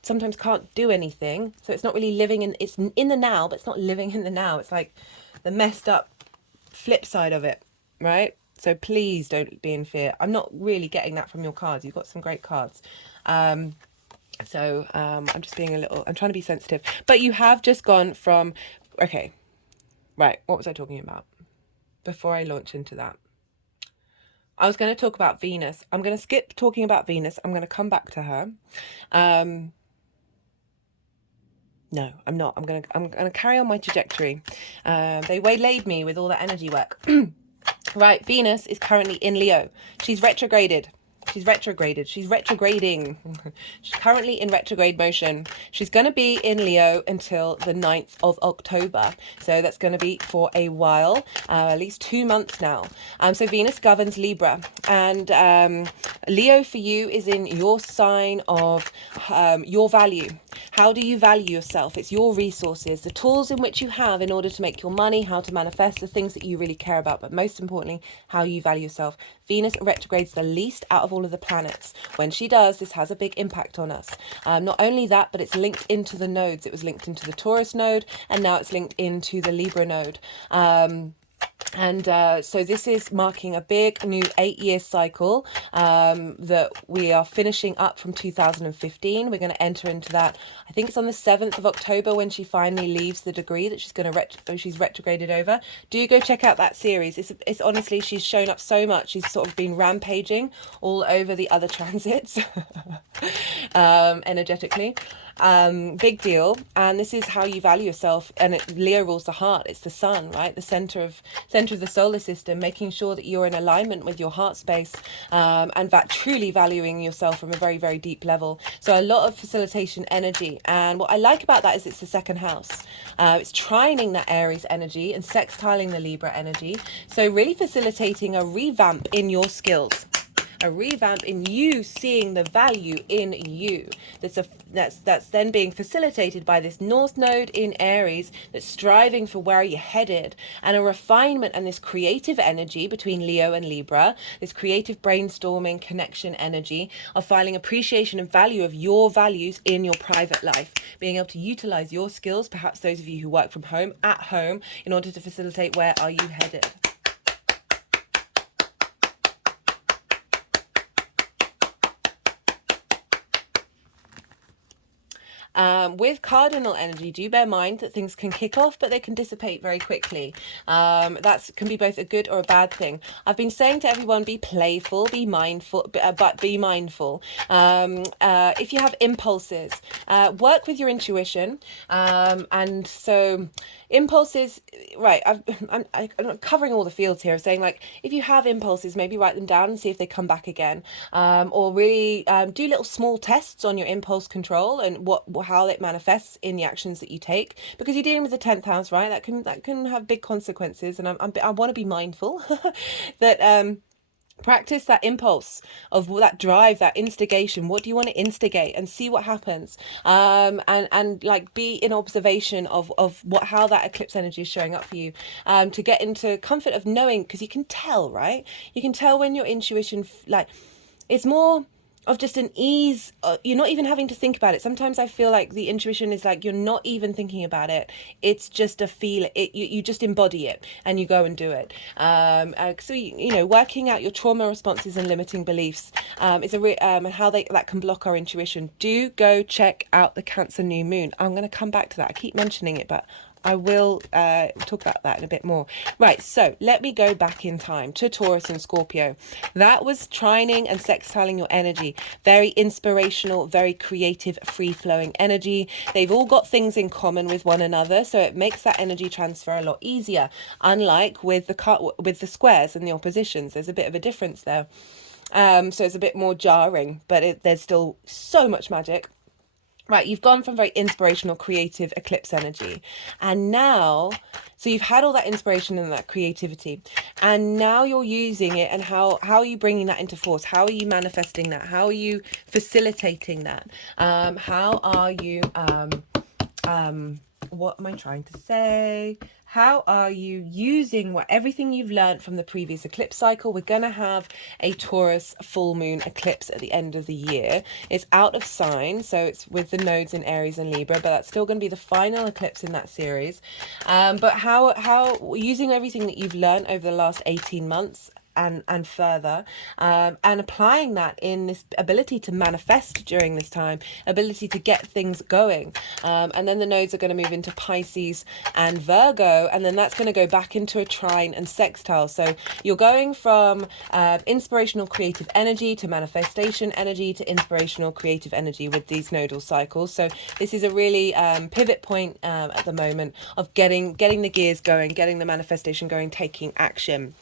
sometimes can't do anything. So it's not really it's in the now, but it's not living in the now. It's like the messed up flip side of it, right? So please don't be in fear. I'm not really getting that from your cards. You've got some great cards. I'm just being I'm trying to be sensitive. But you have just gone from, okay, right, what was I talking about before I launch into that? I was going to talk about Venus. I'm going to skip talking about Venus. I'm going to come back to her. No, I'm not. I'm going to carry on my trajectory. They waylaid me with all that energy work. Right, Venus is currently in Leo. She's retrograded. She's retrograding. She's currently in retrograde motion. She's going to be in Leo until the 9th of October. So that's going to be for a while, at least 2 months now. So Venus governs Libra. And Leo for you is in your sign of your value. How do you value yourself? It's your resources, the tools in which you have in order to make your money, how to manifest the things that you really care about, but most importantly, how you value yourself. Venus retrogrades the least out of all of the planets. When she does, this has a big impact on us. Not only that, but it's linked into the nodes. It was linked into the Taurus node, and now it's linked into the Libra node. And so this is marking a big new 8-year cycle that we are finishing up from 2015. We're going to enter into that. I think it's on the 7th of October when she finally leaves the degree that she's going to she's retrograded over. Do go check out that series. It's honestly, she's shown up so much. She's sort of been rampaging all over the other transits energetically. Big deal. And this is how you value yourself. And Leo rules the heart. It's the sun, right? The center of the solar system, making sure that you're in alignment with your heart space, and that truly valuing yourself from a very, very deep level. So a lot of facilitation energy. And what I like about that is it's the second house. It's trining that Aries energy and sextiling the Libra energy. So really facilitating a revamp in your skills. A revamp in you seeing the value in you. That's then being facilitated by this North Node in Aries that's striving for where you're headed, and a refinement and this creative energy between Leo and Libra, this creative brainstorming connection energy of finding appreciation and value of your values in your private life, being able to utilize your skills, perhaps those of you who work from home, at home, in order to facilitate where are you headed. With cardinal energy, do bear mind that things can kick off, but they can dissipate very quickly. That can be both a good or a bad thing. I've been saying to everyone, be playful, be mindful, but be mindful. If you have impulses, work with your intuition. And so impulses, right, I'm covering all the fields here of saying, like, if you have impulses, maybe write them down and see if they come back again. Or really do little small tests on your impulse control and how it manifests in the actions that you take, because you're dealing with the 10th house, right? That can have big consequences, and I want to be mindful that practice that impulse of that drive, that instigation. What do you want to instigate, and see what happens, and like be in observation of how that eclipse energy is showing up for you, to get into comfort of knowing, because you can tell, right? You can tell when your intuition, like, it's more of just an ease. You're not even having to think about it. Sometimes I feel like the intuition is like you're not even thinking about it. It's just a feel. You just embody it and you go and do it. So you know, working out your trauma responses and limiting beliefs is and how that can block our intuition. Do go check out the Cancer new moon. I'm going to come back to that. I keep mentioning it, but I will talk about that in a bit more. Right, so let me go back in time to Taurus and Scorpio. That was trining and sextiling your energy. Very inspirational, very creative, free-flowing energy. They've all got things in common with one another, so it makes that energy transfer a lot easier. Unlike with the squares and the oppositions, there's a bit of a difference there. So it's a bit more jarring, but there's still so much magic. Right, you've gone from very inspirational, creative eclipse energy, and now, so you've had all that inspiration and that creativity, and now you're using it. And how are you bringing that into force? How are you manifesting that? How are you facilitating that? How are you what am I trying to say? How are you using everything you've learned from the previous eclipse cycle? We're going to have a Taurus full moon eclipse at the end of the year. It's out of sign, so it's with the nodes in Aries and Libra, but that's still going to be the final eclipse in that series. But how using everything that you've learned over the last 18 months and further, and applying that in this ability to manifest during this time, ability to get things going, and then the nodes are going to move into Pisces and Virgo, and then that's going to go back into a trine and sextile. So you're going from inspirational creative energy to manifestation energy to inspirational creative energy with these nodal cycles. So this is a really pivot point at the moment of getting the gears going, getting the manifestation going, taking action.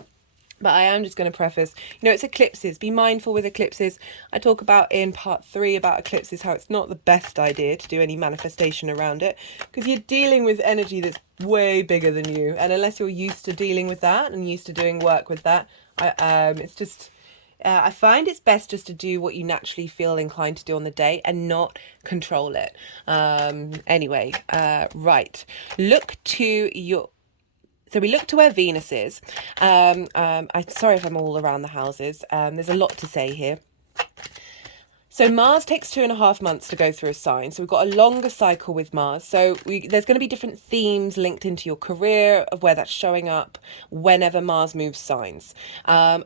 But I am just going to preface, it's eclipses. Be mindful with eclipses. I talk about in part 3 about eclipses, how it's not the best idea to do any manifestation around it, because you're dealing with energy that's way bigger than you. And unless you're used to dealing with that and used to doing work with that, it's just, I find it's best just to do what you naturally feel inclined to do on the day and not control it. Anyway, right. So we look to where Venus is. I'm sorry if I'm all around the houses. There's a lot to say here. So Mars takes 2.5 months to go through a sign. So we've got a longer cycle with Mars. So there's going to be different themes linked into your career of where that's showing up whenever Mars moves signs.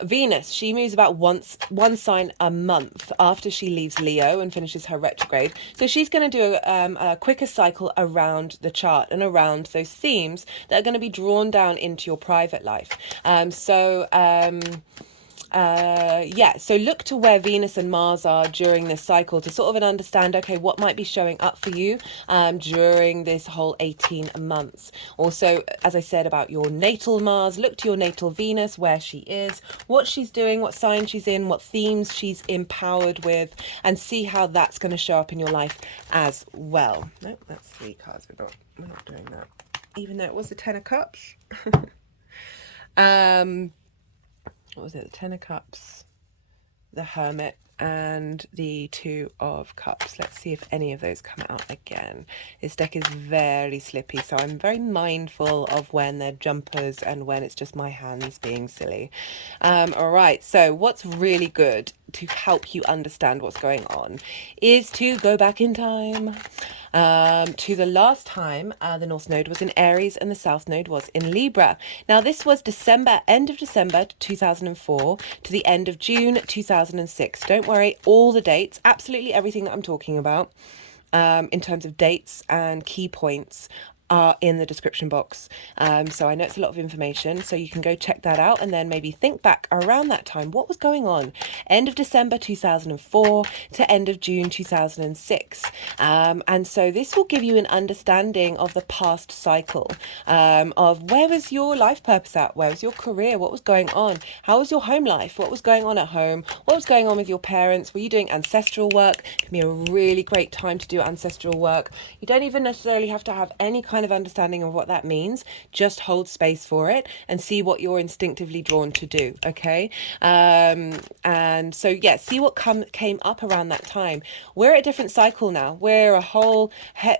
Venus, she moves about one sign a month after she leaves Leo and finishes her retrograde. So she's going to do a quicker cycle around the chart and around those themes that are going to be drawn down into your private life. So look to where Venus and Mars are during this cycle to sort of understand, okay, what might be showing up for you during this whole 18 months. Also, as I said about your natal Mars, look to your natal Venus, where she is, what she's doing, what sign she's in, what themes she's empowered with, and see how that's going to show up in your life as well. Nope, that's 3 cards. We're not doing that, even though it was the 10 of Cups. What was it? The 10 of Cups, the Hermit, and the 2 of Cups. Let's see if any of those come out again. This deck is very slippy, so I'm very mindful of when they're jumpers and when it's just my hands being silly. All right, so what's really good to help you understand what's going on is to go back in time to the last time the North Node was in Aries and the South Node was in Libra. Now this was end of December 2004 to the end of June 2006. Don't worry, all the dates, absolutely everything that I'm talking about in terms of dates and key points are in the description box. So I know it's a lot of information, so you can go check that out and then maybe think back around that time. What was going on? End of December 2004 to end of June 2006. And so this will give you an understanding of the past cycle, of where was your life purpose at? Where was your career? What was going on? How was your home life? What was going on at home? What was going on with your parents? Were you doing ancestral work? It can be a really great time to do ancestral work. You don't even necessarily have to have any kind of understanding of what that means. Just hold space for it and see what you're instinctively drawn to do. Okay. And so yeah, see what came up around that time. We're at a different cycle now. We're a whole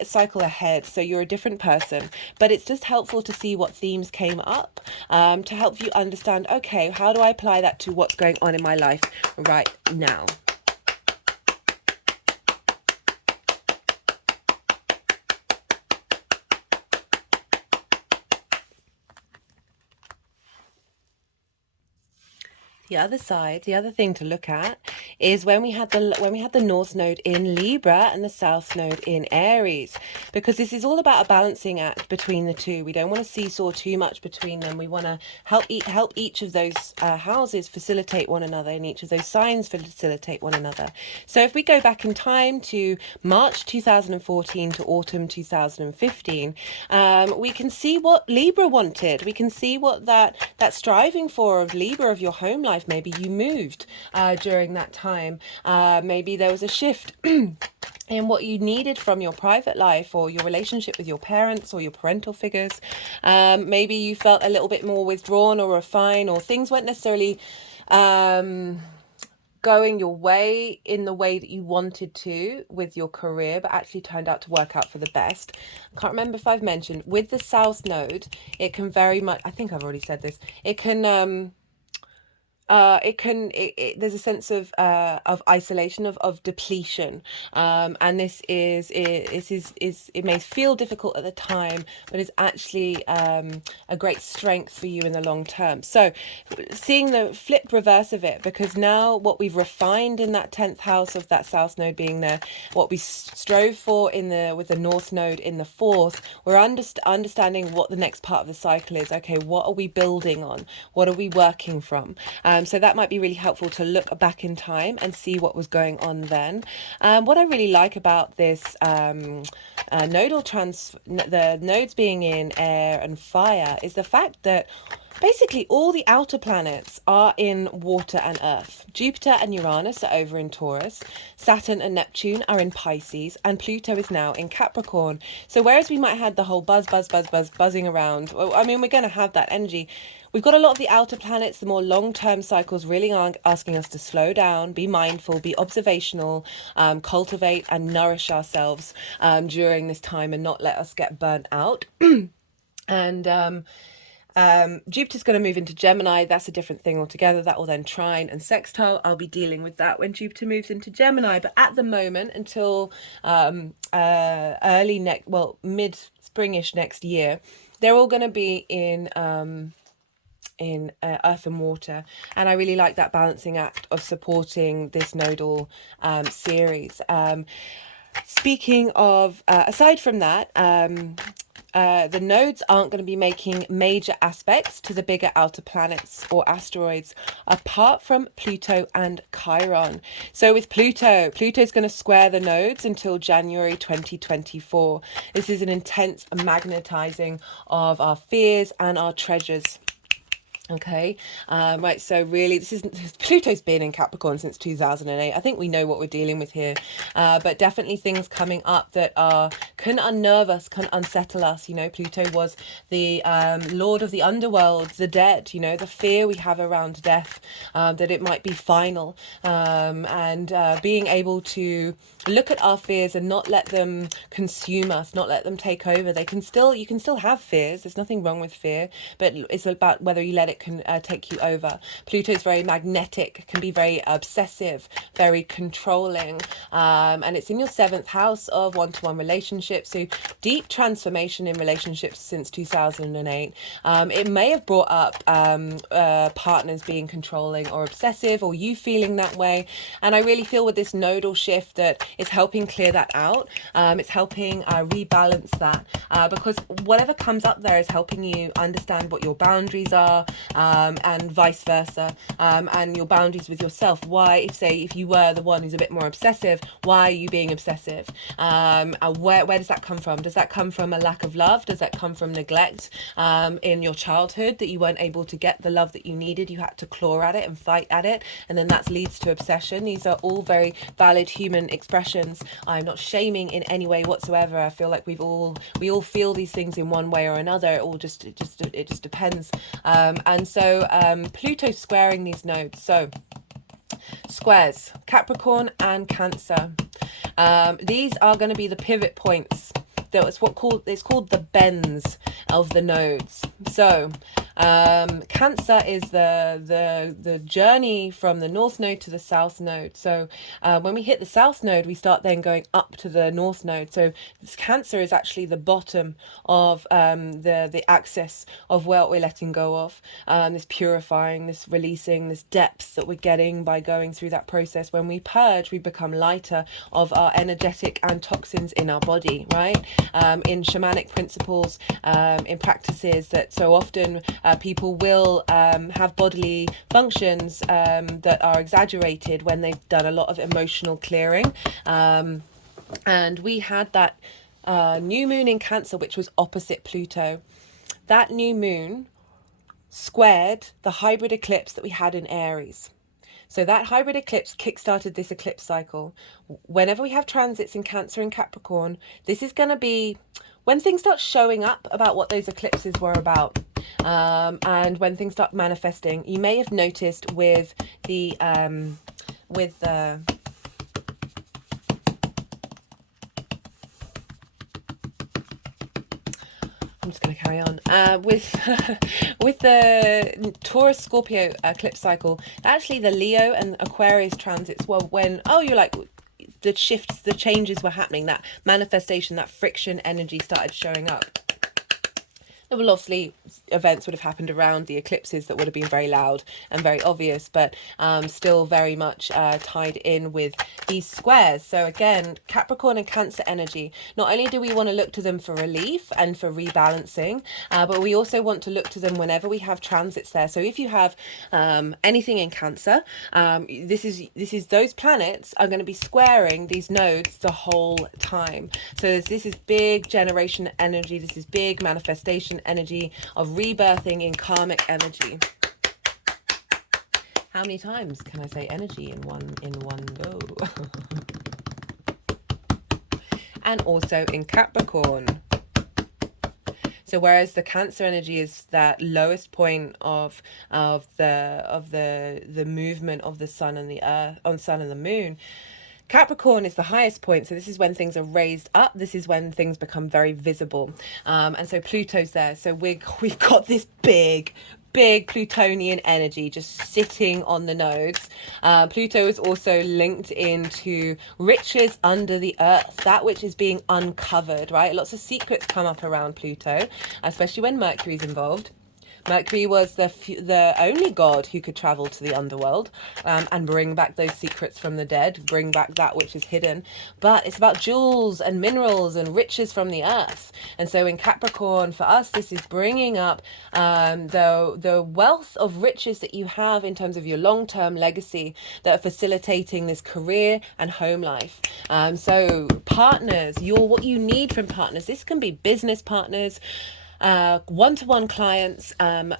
cycle ahead, so you're a different person, but it's just helpful to see what themes came up to help you understand, okay, how do I apply that to what's going on in my life right now? The other side, the other thing to look at is when we had the North Node in Libra and the South Node in Aries, because this is all about a balancing act between the two. We don't want to seesaw too much between them. We want to help each of those houses facilitate one another, and each of those signs facilitate one another. So if we go back in time to March 2014 to autumn 2015, we can see what Libra wanted. We can see what that striving for of Libra, of your home life. Maybe you moved during that time. Maybe there was a shift in what you needed from your private life or your relationship with your parents or your parental figures. Maybe you felt a little bit more withdrawn or refined, or things weren't necessarily going your way in the way that you wanted to with your career, but actually turned out to work out for the best. I can't remember if I've mentioned, with the South Node, it can very much, I think I've already said this, it can there's a sense of isolation, of depletion, and it may feel difficult at the time, but is actually a great strength for you in the long term. So seeing the flip reverse of it, because now what we've refined in that 10th house of that South Node being there, what we strove for with the North Node in the 4th, we're understanding what the next part of the cycle is. Okay, what are we building on? What are we working from? So that might be really helpful to look back in time and see what was going on then. What I really like about this the nodes being in air and fire is the fact that basically all the outer planets are in water and earth. Jupiter and Uranus are over in Taurus, Saturn and Neptune are in Pisces, and Pluto is now in Capricorn. So whereas we might have had the whole buzzing around, I mean, we're going to have that energy. We've got a lot of the outer planets, the more long-term cycles, really asking us to slow down, be mindful, be observational, cultivate and nourish ourselves during this time and not let us get burnt out. Jupiter's going to move into Gemini. That's a different thing altogether. That will then trine and sextile. I'll be dealing with that when Jupiter moves into Gemini. But at the moment, until mid-springish next year, they're all going to be in earth and water, and I really like that balancing act of supporting this nodal series. Speaking of, aside from that, the nodes aren't going to be making major aspects to the bigger outer planets or asteroids, apart from Pluto and Chiron. So with Pluto's going to square the nodes until January 2024. This is an intense magnetizing of our fears and our treasures. Okay, right, so really Pluto's been in Capricorn since 2008. I think we know what we're dealing with here, but definitely things coming up that can unnerve us, can unsettle us. You know, Pluto was the lord of the underworld, the dead, you know, the fear we have around death, that it might be final, and being able to look at our fears and not let them consume us, not let them take over. You can still have fears. There's nothing wrong with fear, but it's about whether you let it can take you over. Pluto's very magnetic, can be very obsessive, very controlling, and it's in your 7th house of one-to-one relationships. So deep transformation in relationships since 2008. It may have brought up partners being controlling or obsessive, or you feeling that way. And I really feel with this nodal shift that it's helping clear that out. It's helping rebalance that, because whatever comes up there is helping you understand what your boundaries are, and vice versa, and your boundaries with yourself. Why, if you were the one who's a bit more obsessive, why are you being obsessive? Where does that come from? Does that come from a lack of love? Does that come from neglect in your childhood, that you weren't able to get the love that you needed? You had to claw at it and fight at it, and then that leads to obsession. These are all very valid human expressions. I'm not shaming in any way whatsoever. I feel like we all feel these things in one way or another. It just depends. And so Pluto's squaring these nodes. So squares Capricorn and Cancer. These are going to be the pivot points. It's called the bends of the nodes. So Cancer is the journey from the north node to the south node. So when we hit the south node, we start then going up to the north node. So this Cancer is actually the bottom of the axis of what we're letting go of, this purifying, this releasing, this depth that we're getting by going through that process. When we purge, we become lighter of our energetic and toxins in our body, right? In shamanic principles, in practices that so often people will have bodily functions that are exaggerated when they've done a lot of emotional clearing. And we had that new moon in Cancer, which was opposite Pluto. That new moon squared the hybrid eclipse that we had in Aries. So that hybrid eclipse kickstarted this eclipse cycle. Whenever we have transits in Cancer and Capricorn, this is going to be when things start showing up about what those eclipses were about. And when things start manifesting. You may have noticed with the I'm just going to carry on with with the Taurus Scorpio eclipse cycle. Actually, the Leo and Aquarius transits were when you're like, the shifts, the changes were happening. That manifestation, that friction energy started showing up. There will obviously events would have happened around the eclipses that would have been very loud and very obvious, but still very much tied in with these squares. So again, Capricorn and Cancer energy, not only do we want to look to them for relief and for rebalancing, but we also want to look to them whenever we have transits there. So if you have anything in Cancer, this is those planets are going to be squaring these nodes the whole time. So this is big generation energy. This is big manifestation energy of rebirthing in karmic energy. How many times can I say energy in one go? And also in Capricorn. So whereas the Cancer energy is that lowest point of the movement of the sun and the earth, on sun and the moon, Capricorn is the highest point, so this is when things are raised up. This is when things become very visible, and so Pluto's there. So we've got this big Plutonian energy just sitting on the nodes. Pluto is also linked into riches under the earth, that which is being uncovered, right? Lots of secrets come up around Pluto, especially when Mercury's involved. Mercury was the only god who could travel to the underworld, and bring back those secrets from the dead, bring back that which is hidden. But it's about jewels and minerals and riches from the earth. And so in Capricorn, for us, this is bringing up the wealth of riches that you have in terms of your long-term legacy that are facilitating this career and home life. So partners, what you need from partners. This can be business partners, one-to-one clients,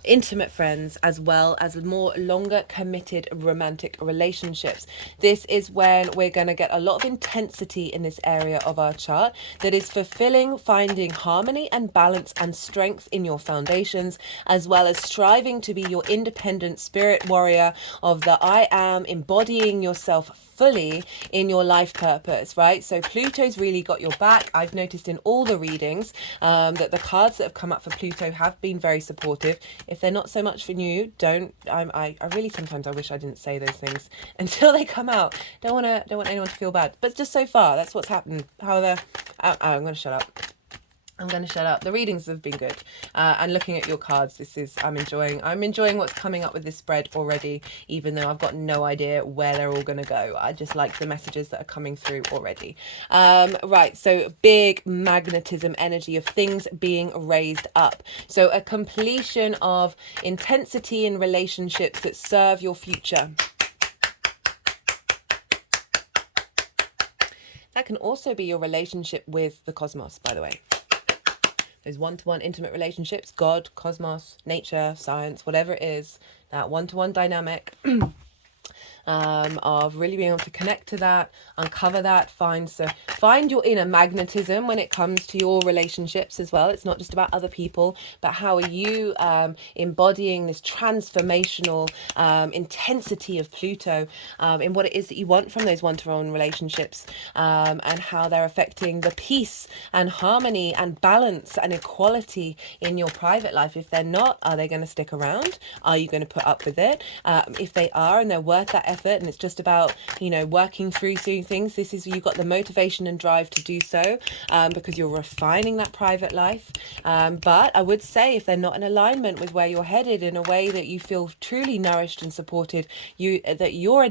intimate friends, as well as more longer committed romantic relationships. This is when we're going to get a lot of intensity in this area of our chart that is fulfilling, finding harmony and balance and strength in your foundations, as well as striving to be your independent spirit warrior of the I am, embodying yourself fully in your life purpose, right? So Pluto's really got your back. I've noticed in all the readings that the cards that have come up for Pluto have been very supportive. If they're not so much for you, I really sometimes I wish I didn't say those things until they come out. Don't want anyone to feel bad, but just so far that's what's happened. However, I'm going to shut up. The readings have been good, and looking at your cards, I'm enjoying what's coming up with this spread already, even though I've got no idea where they're all going to go. I just like the messages that are coming through already. Right, so big magnetism energy of things being raised up. So a completion of intensity in relationships that serve your future. That can also be your relationship with the cosmos, by the way. Those one-to-one intimate relationships, God, cosmos, nature, science, whatever it is, that one-to-one dynamic of really being able to connect to that, uncover that, find your inner magnetism when it comes to your relationships as well. It's not just about other people, but how are you embodying this transformational intensity of Pluto in what it is that you want from those one-to-one relationships, and how they're affecting the peace and harmony and balance and equality in your private life. If they're not, are they going to stick around? Are you going to put up with it? If they are and they're worth that effort, and it's just about, working through things, you've got the motivation and drive to do so, because you're refining that private life. But I would say, if they're not in alignment with where you're headed in a way that you feel truly nourished and supported, that you're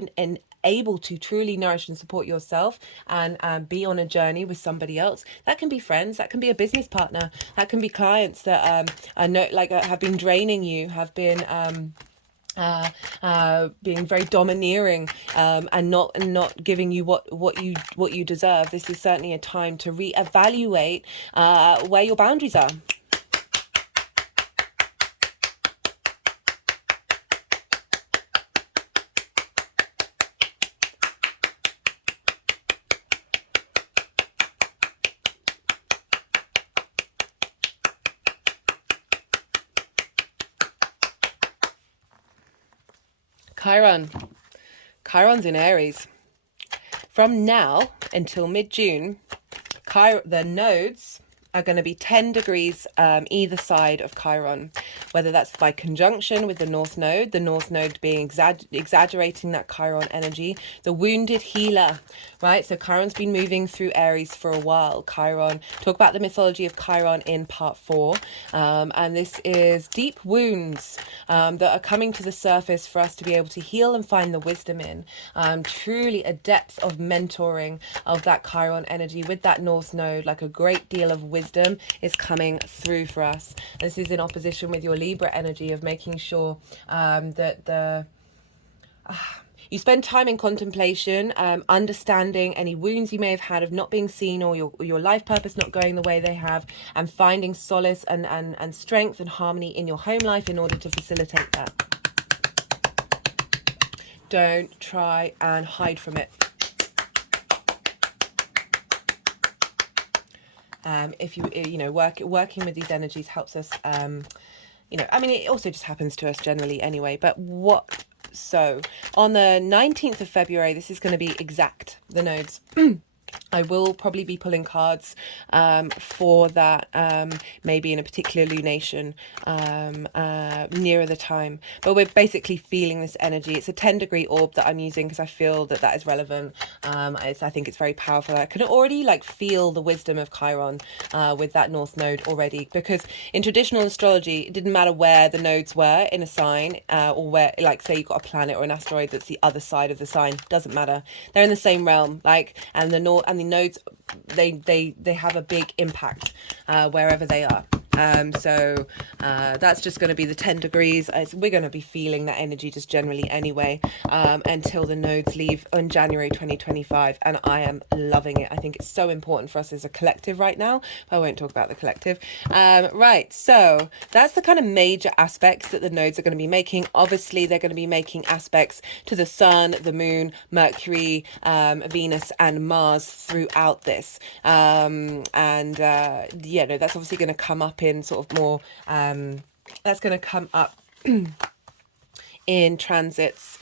able to truly nourish and support yourself and be on a journey with somebody else. That can be friends, that can be a business partner, that can be clients that have been draining you, have been being very domineering, and not giving you what you deserve. This is certainly a time to reevaluate where your boundaries are. Chiron's in Aries. From now until mid-June, the nodes are going to be 10 degrees either side of Chiron, whether that's by conjunction with the North Node being exaggerating that Chiron energy, the wounded healer, right? So Chiron's been moving through Aries for a while. Talk about the mythology of Chiron in part 4, and this is deep wounds that are coming to the surface for us to be able to heal and find the wisdom in. Truly a depth of mentoring of that Chiron energy with that North Node, like a great deal of wisdom is coming through for us. This is in opposition with your Libra energy of making sure that you spend time in contemplation, understanding any wounds you may have had of not being seen, or your life purpose not going the way they have, and finding solace and strength and harmony in your home life in order to facilitate that. Don't try and hide from it. If working with these energies helps us, it also just happens to us generally anyway, but what So on the 19th of February, this is going to be exact, the nodes. I will probably be pulling cards for that, maybe in a particular lunation nearer the time. But we're basically feeling this energy. It's a 10-degree orb that I'm using because I feel that that is relevant. I think it's very powerful. I can already like feel the wisdom of Chiron with that North Node already, because in traditional astrology, it didn't matter where the nodes were in a sign or where, like, say you've got a planet or an asteroid that's the other side of the sign. Doesn't matter. They're in the same realm, like, and the north and the nodes, they have a big impact wherever they are. So that's just going to be the 10 degrees. We're going to be feeling that energy just generally anyway, until the nodes leave on January 2025. And I am loving it. I think it's so important for us as a collective right now. But I won't talk about the collective. Right. So that's the kind of major aspects that the nodes are going to be making. Obviously, they're going to be making aspects to the sun, the moon, Mercury, Venus, and Mars throughout this. Yeah, no, that's obviously going to come up in sort of more, that's going to come up in transits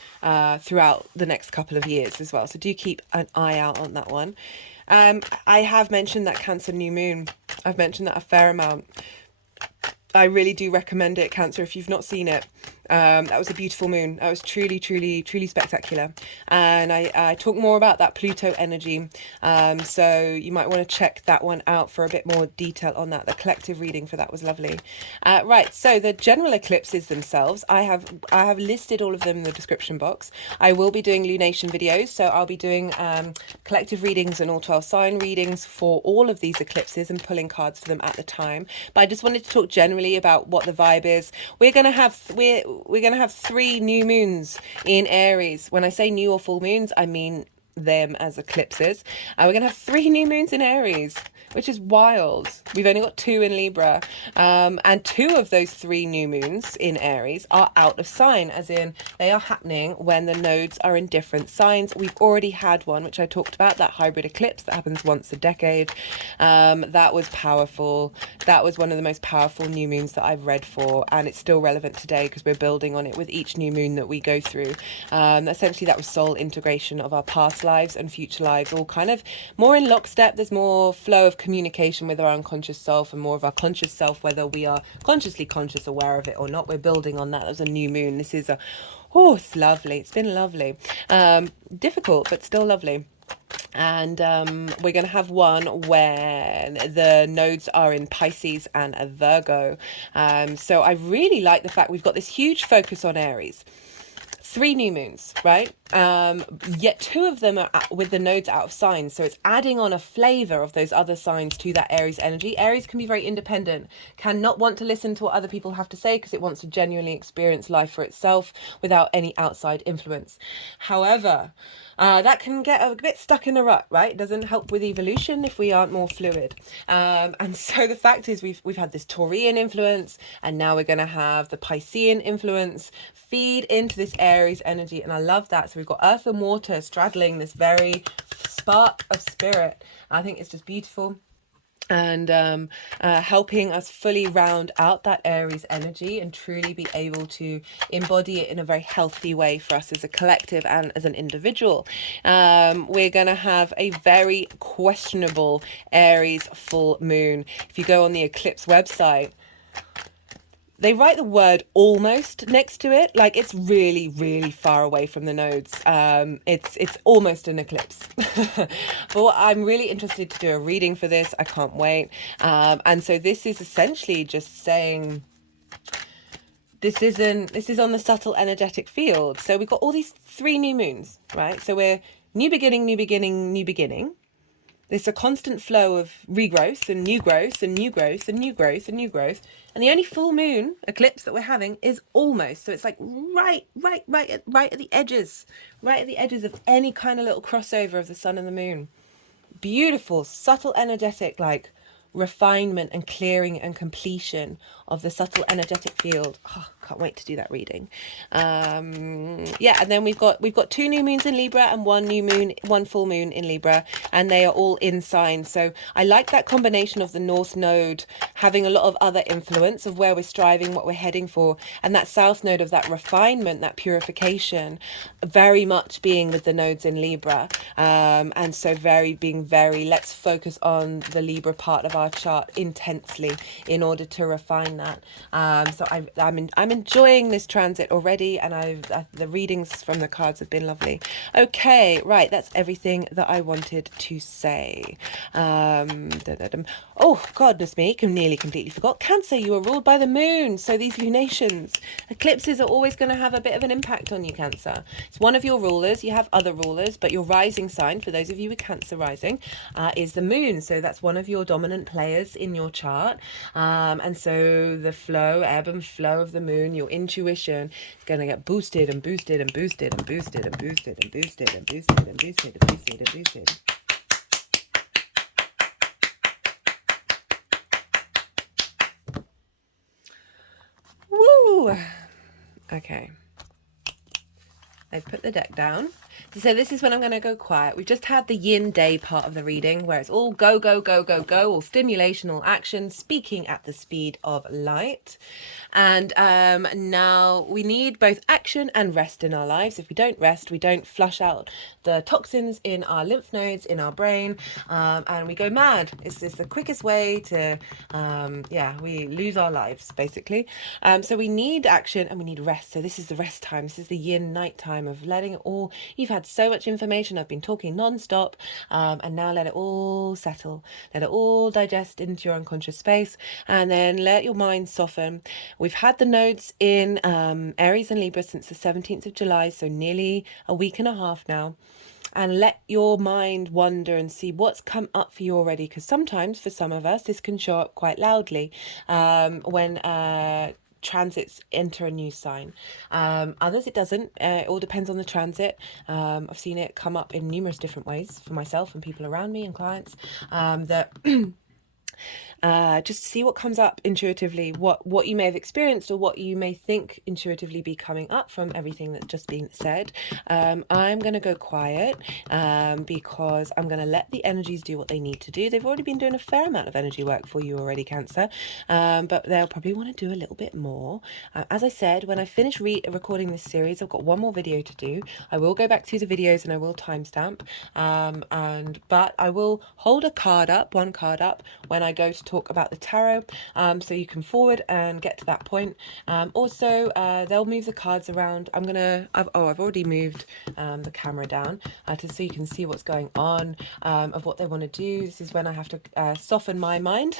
throughout the next couple of years as well. So do keep an eye out on that one. I have mentioned that Cancer new moon. I've mentioned that a fair amount. I really do recommend it, Cancer, if you've not seen it. That was a beautiful moon. That was truly, truly, truly spectacular. And I talk more about that Pluto energy. So you might want to check that one out for a bit more detail on that. The collective reading for that was lovely. Right, so the general eclipses themselves, I have listed all of them in the description box. I will be doing lunation videos, so I'll be doing collective readings and all 12 sign readings for all of these eclipses and pulling cards for them at the time. But I just wanted to talk generally about what the vibe is. We're going to have 3 new moons in Aries. When I say new or full moons, I mean them as eclipses. We're going to have 3 new moons in Aries, which is wild. We've only got 2 in Libra. And 2 of those 3 new moons in Aries are out of sign, as in they are happening when the nodes are in different signs. We've already had one, which I talked about, that hybrid eclipse that happens once a decade. That was powerful. That was one of the most powerful new moons that I've read for, and it's still relevant today because we're building on it with each new moon that we go through. Essentially, that was soul integration of our past lives and future lives, all kind of more in lockstep. There's more flow of communication with our unconscious self and more of our conscious self, whether we are consciously aware of it or not. We're building on that. That was a new moon. This is it's lovely. It's been lovely. Difficult, but still lovely. And we're going to have one where the nodes are in Pisces and a Virgo. So I really like the fact we've got this huge focus on Aries. 3 new moons, right? Yet 2 of them are with the nodes out of signs. So it's adding on a flavor of those other signs to that Aries energy. Aries can be very independent, can not want to listen to what other people have to say because it wants to genuinely experience life for itself without any outside influence. However, that can get a bit stuck in a rut, right? It doesn't help with evolution if we aren't more fluid. And so the fact is we've had this Taurian influence, and now we're going to have the Piscean influence feed into this Aries energy. And I love that. So we've got earth and water straddling this very spark of spirit. I think it's just beautiful. And helping us fully round out that Aries energy and truly be able to embody it in a very healthy way for us as a collective and as an individual. We're going to have a very questionable Aries full moon. If you go on the Eclipse website, they write the word almost next to it, like it's really, really far away from the nodes. It's almost an eclipse. But I'm really interested to do a reading for this. I can't wait. And so this is essentially just saying this is on the subtle energetic field. So we've got all these 3 new moons, right? So we're new beginning, new beginning, new beginning. There's a constant flow of regrowth and new growth and new growth and new growth and new growth. And the only full moon eclipse that we're having is almost. So it's like right at the edges, of any kind of little crossover of the sun and the moon. Beautiful, subtle, energetic, like refinement and clearing and completion of the subtle energetic field. Oh can't wait to do that reading. Yeah, and then we've got 2 new moons in Libra and 1 full moon in Libra, and they are all in signs. So I like that combination of the North Node having a lot of other influence of where we're striving, what we're heading for, and that South Node of that refinement, that purification, very much being with the nodes in Libra. And so being very, let's focus on the Libra part of our chart intensely in order to refine that. So I'm enjoying this transit already, and the readings from the cards have been lovely. Okay, right, that's everything that I wanted to say. Oh, goodness me, nearly completely forgot. Cancer, you are ruled by the moon. So these lunations, eclipses are always going to have a bit of an impact on you, Cancer. It's one of your rulers. You have other rulers, but your rising sign, for those of you with Cancer rising, is the moon. So that's one of your dominant players in your chart. And so the ebb and flow of the moon, your intuition is going to get boosted and boosted and boosted and boosted and boosted and boosted and boosted and boosted and boosted and boosted. Woo! Okay. I've put the deck down. So this is when I'm going to go quiet. We've just had the yin day part of the reading where it's all go, go, go, go, go, all stimulation, all action, speaking at the speed of light. And now we need both action and rest in our lives. If we don't rest, we don't flush out the toxins in our lymph nodes, in our brain, and we go mad. It's just the quickest way to, we lose our lives, basically. So we need action and we need rest. So this is the rest time. This is the yin night time of letting it all, you've had so much information. I've been talking non-stop, and now let it all settle. Let it all digest into your unconscious space, and then let your mind soften. We've had the nodes in Aries and Libra since the 17th of July, so nearly a week and a half now. And let your mind wander and see what's come up for you already, because sometimes for some of us this can show up quite loudly when transits enter a new sign. Others it doesn't. It all depends on the transit. I've seen it come up in numerous different ways for myself and people around me and clients, that just see what comes up intuitively, what you may have experienced or what you may think intuitively be coming up from everything that's just been said. I'm going to go quiet because I'm going to let the energies do what they need to do. They've already been doing a fair amount of energy work for you already, Cancer, but they'll probably want to do a little bit more. As I said, when I finish recording this series, I've got one more video to do. I will go back to the videos and I will timestamp, but I will hold one card up when I go to talk about the tarot, so you can forward and get to that point. Also, they'll move the cards around. I've already moved the camera down so you can see what's going on, of what they want to do. This is when I have to soften my mind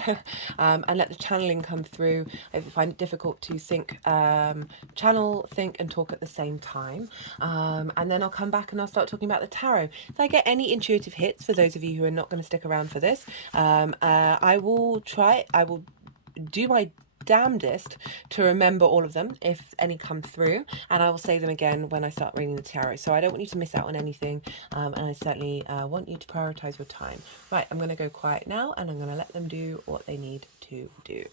and let the channeling come through. I find it difficult to think, think and talk at the same time. And then I'll come back and I'll start talking about the tarot. If I get any intuitive hits, for those of you who are not going to stick around for this, I will do my damnedest to remember all of them if any come through, and I will say them again when I start reading the tarot. So I don't want you to miss out on anything, and I certainly want you to prioritize your time. Right, I'm going to go quiet now and I'm going to let them do what they need to do.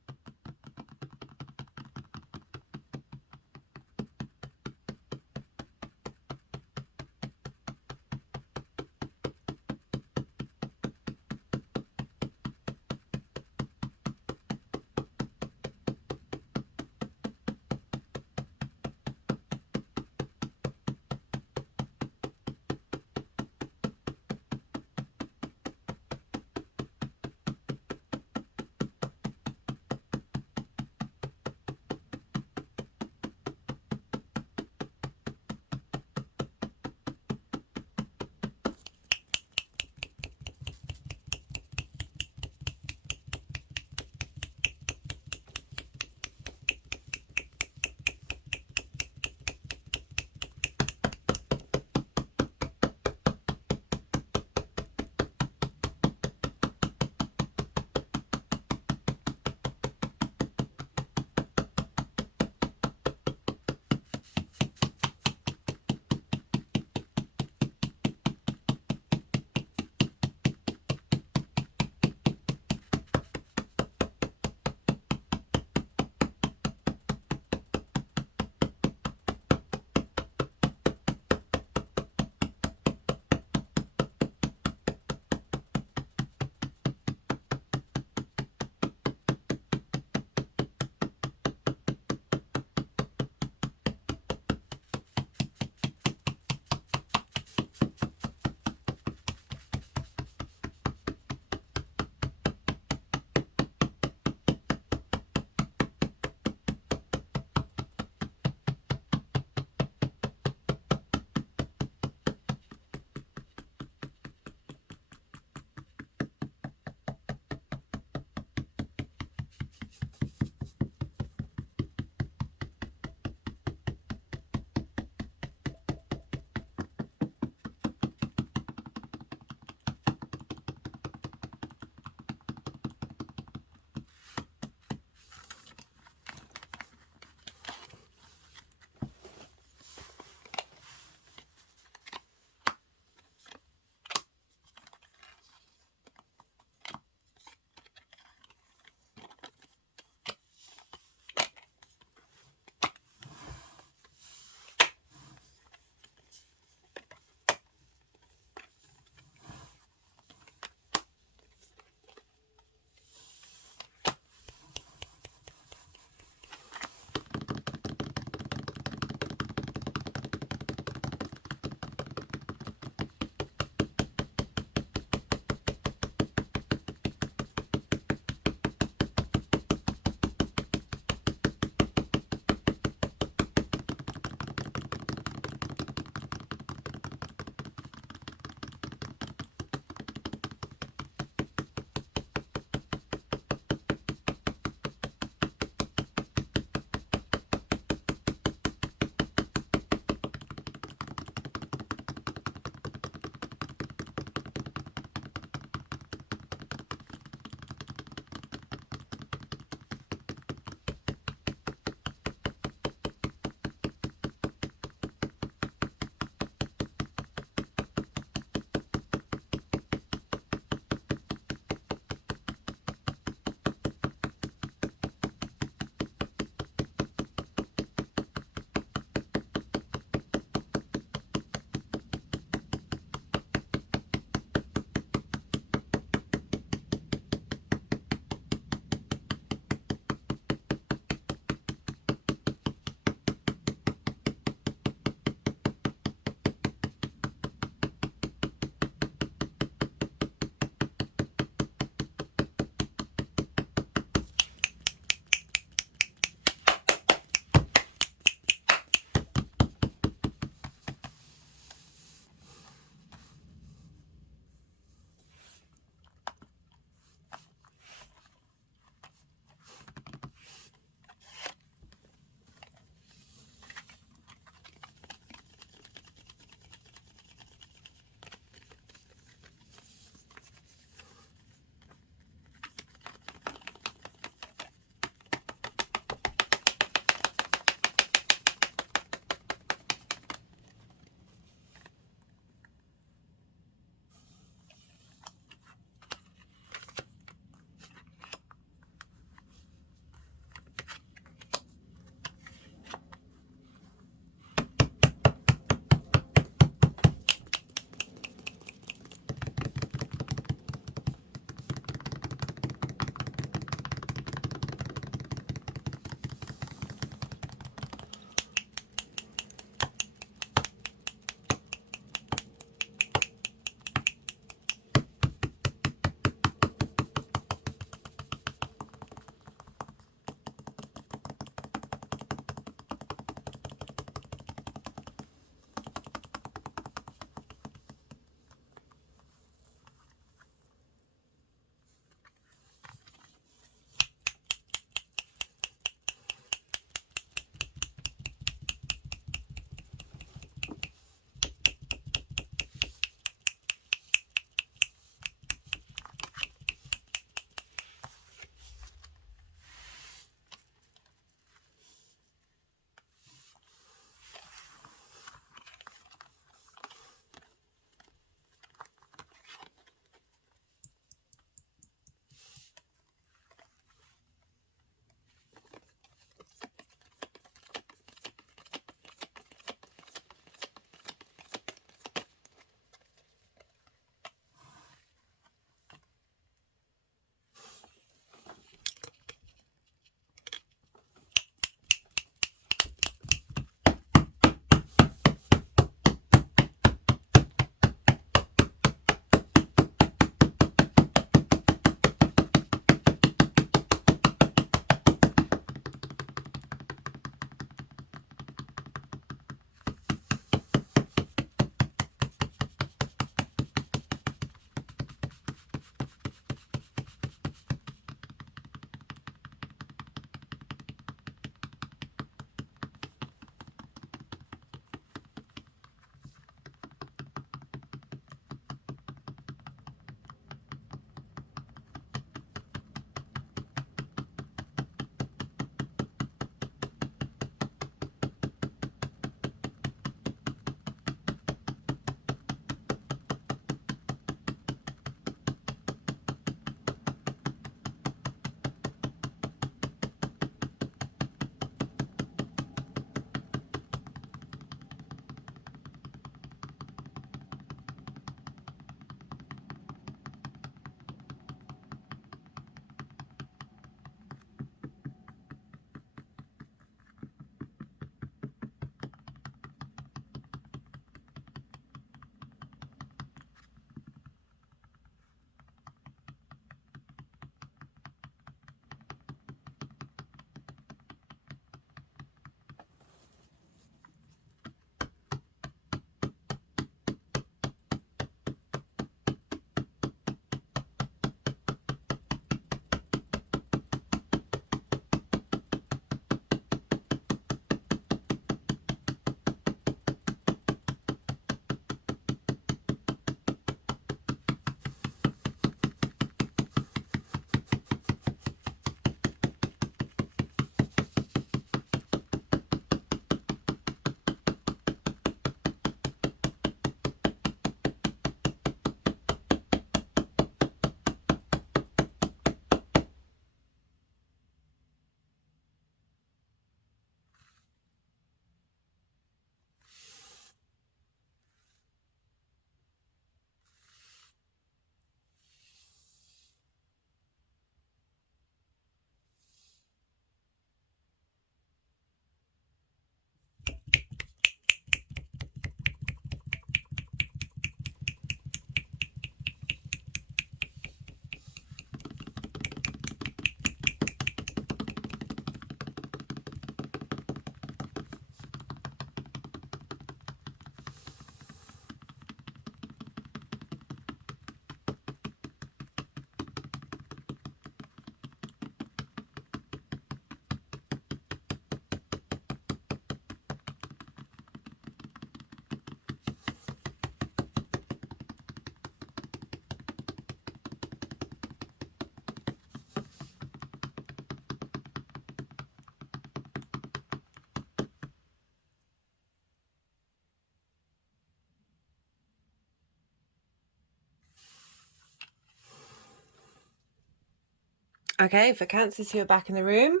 Okay, for Cancers who are back in the room,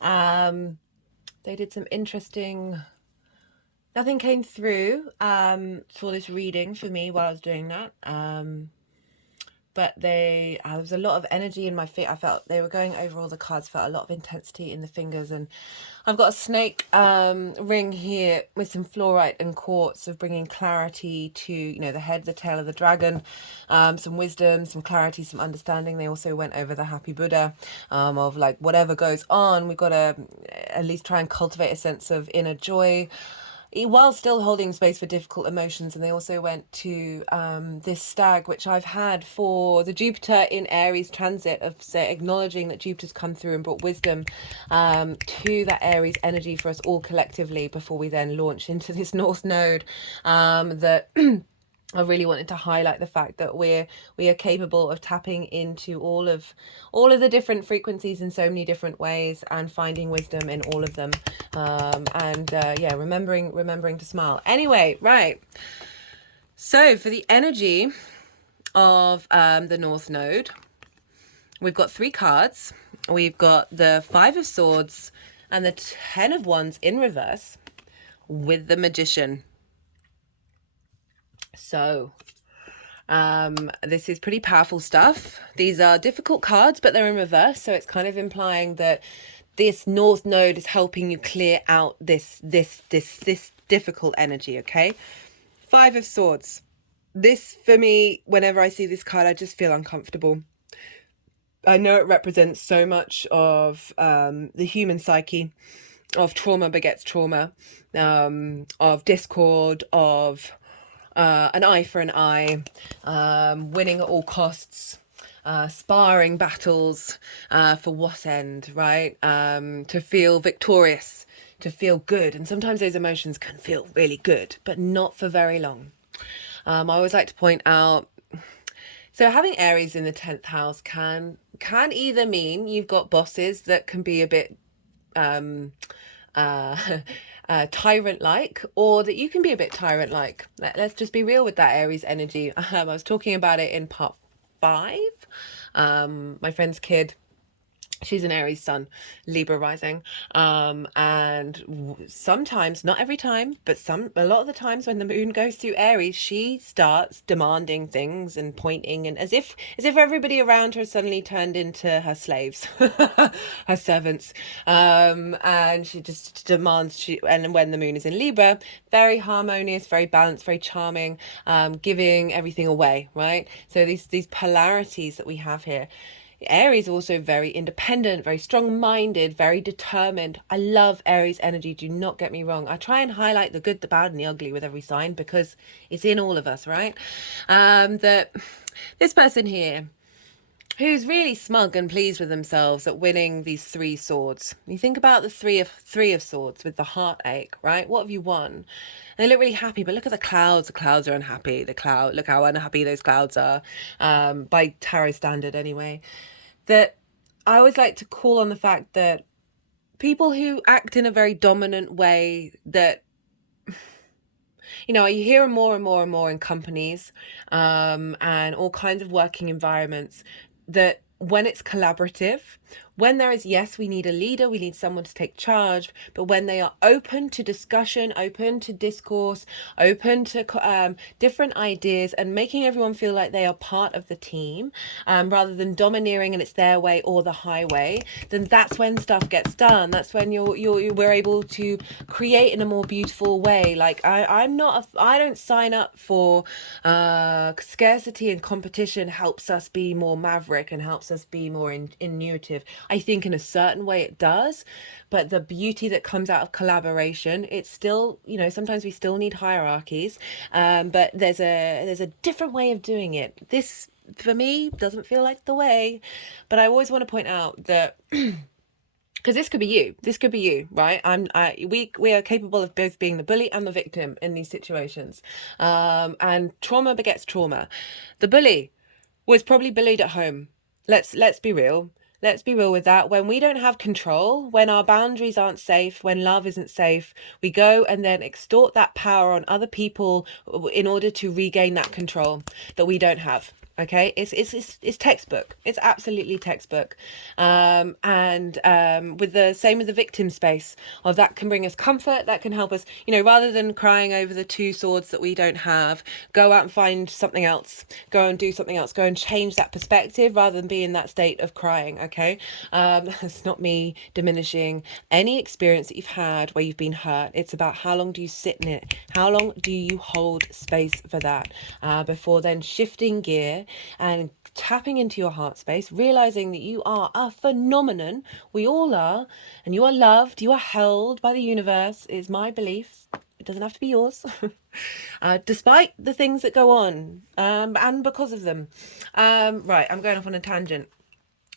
they did some interesting... Nothing came through for this reading for me while I was doing that. But there was a lot of energy in my feet. I felt they were going over all the cards, felt a lot of intensity in the fingers. And I've got a snake ring here with some fluorite and quartz of bringing clarity to, you know, the head, the tail of the dragon, some wisdom, some clarity, some understanding. They also went over the happy Buddha of like whatever goes on, we've got to at least try and cultivate a sense of inner joy, while still holding space for difficult emotions. And they also went to this stag, which I've had for the Jupiter in Aries transit, of say acknowledging that Jupiter's come through and brought wisdom to that Aries energy for us all collectively before we then launch into this North Node that I really wanted to highlight the fact that we are capable of tapping into all of the different frequencies in so many different ways and finding wisdom in all of them. Yeah, remembering to smile. Anyway, right. So for the energy of the North Node, we've got 3 cards. We've got the 5 of Swords and the 10 of Wands in reverse with the Magician. So this is pretty powerful stuff. These are difficult cards, but they're in reverse, so it's kind of implying that this North Node is helping you clear out this difficult energy. Okay, 5 of Swords. This, for me, whenever I see this card, I just feel uncomfortable. I know it represents so much of the human psyche, of trauma begets trauma, of discord, of an eye for an eye, winning at all costs, sparring battles, for what end, right? To feel victorious, to feel good. And sometimes those emotions can feel really good, but not for very long. I always like to point out, so having Aries in the 10th house can either mean you've got bosses that can be a bit tyrant-like, or that you can be a bit tyrant-like. Let's just be real with that Aries energy. I was talking about it in part 5. My friend's kid, she's an Aries sun, Libra rising, and sometimes, not every time, but a lot of the times when the moon goes through Aries, she starts demanding things and pointing, and as if everybody around her suddenly turned into her slaves, her servants, and she just demands. And when the moon is in Libra, very harmonious, very balanced, very charming, giving everything away, right? So these polarities that we have here. Aries also very independent, very strong-minded, very determined. I love Aries energy, do not get me wrong. I try and highlight the good, the bad, and the ugly with every sign because it's in all of us, right? That this person here, who's really smug and pleased with themselves at winning these 3 swords. You think about the three of swords with the heartache, right? What have you won? And they look really happy, but look at the clouds. The clouds are unhappy. Look how unhappy those clouds are, by tarot standard anyway. That I always like to call on the fact that people who act in a very dominant way, that, you know, you hear more and more and more in companies, and all kinds of working environments, that when it's collaborative, when there is, yes, we need a leader, we need someone to take charge, but when they are open to discussion, open to discourse, open to different ideas, and making everyone feel like they are part of the team, rather than domineering and it's their way or the highway, then that's when stuff gets done. That's when we're able to create in a more beautiful way. Like I don't sign up for scarcity, and competition helps us be more maverick and helps us be more intuitive. I think in a certain way it does, but the beauty that comes out of collaboration, it's still, you know, sometimes we still need hierarchies, but there's a different way of doing it. This, for me, doesn't feel like the way, but I always want to point out that because this could be you, right? We are capable of both being the bully and the victim in these situations, and trauma begets trauma. The bully was probably bullied at home. Let's be real. Let's be real with that. When we don't have control, when our boundaries aren't safe, when love isn't safe, we go and then extort that power on other people in order to regain that control that we don't have. Okay, it's textbook. It's absolutely textbook. With the same with the victim space, of that can bring us comfort, that can help us, you know, rather than crying over the two swords that we don't have, go out and find something else, go and do something else, go and change that perspective rather than be in that state of crying. Okay, it's not me diminishing any experience that you've had where you've been hurt. It's about how long do you sit in it, how long do you hold space for that, before then shifting gear and tapping into your heart space, realizing that you are a phenomenon. We all are, and you are loved, you are held by the universe, is my belief. It doesn't have to be yours. Despite the things that go on, and because of them. Right, I'm going off on a tangent.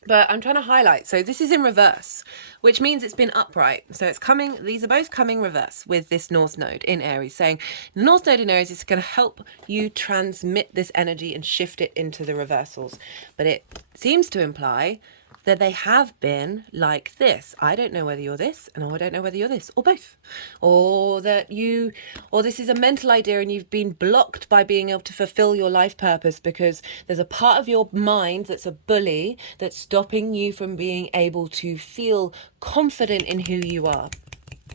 But I'm trying to highlight. So this is in reverse, which means it's been upright. So it's coming, these are both coming reverse with this North Node in Aries, saying North Node in Aries is going to help you transmit this energy and shift it into the reversals. But it seems to imply that they have been like this. I don't know whether you're this, and I don't know whether you're this, or both. Or that you, or this is a mental idea and you've been blocked by being able to fulfill your life purpose because there's a part of your mind that's a bully that's stopping you from being able to feel confident in who you are,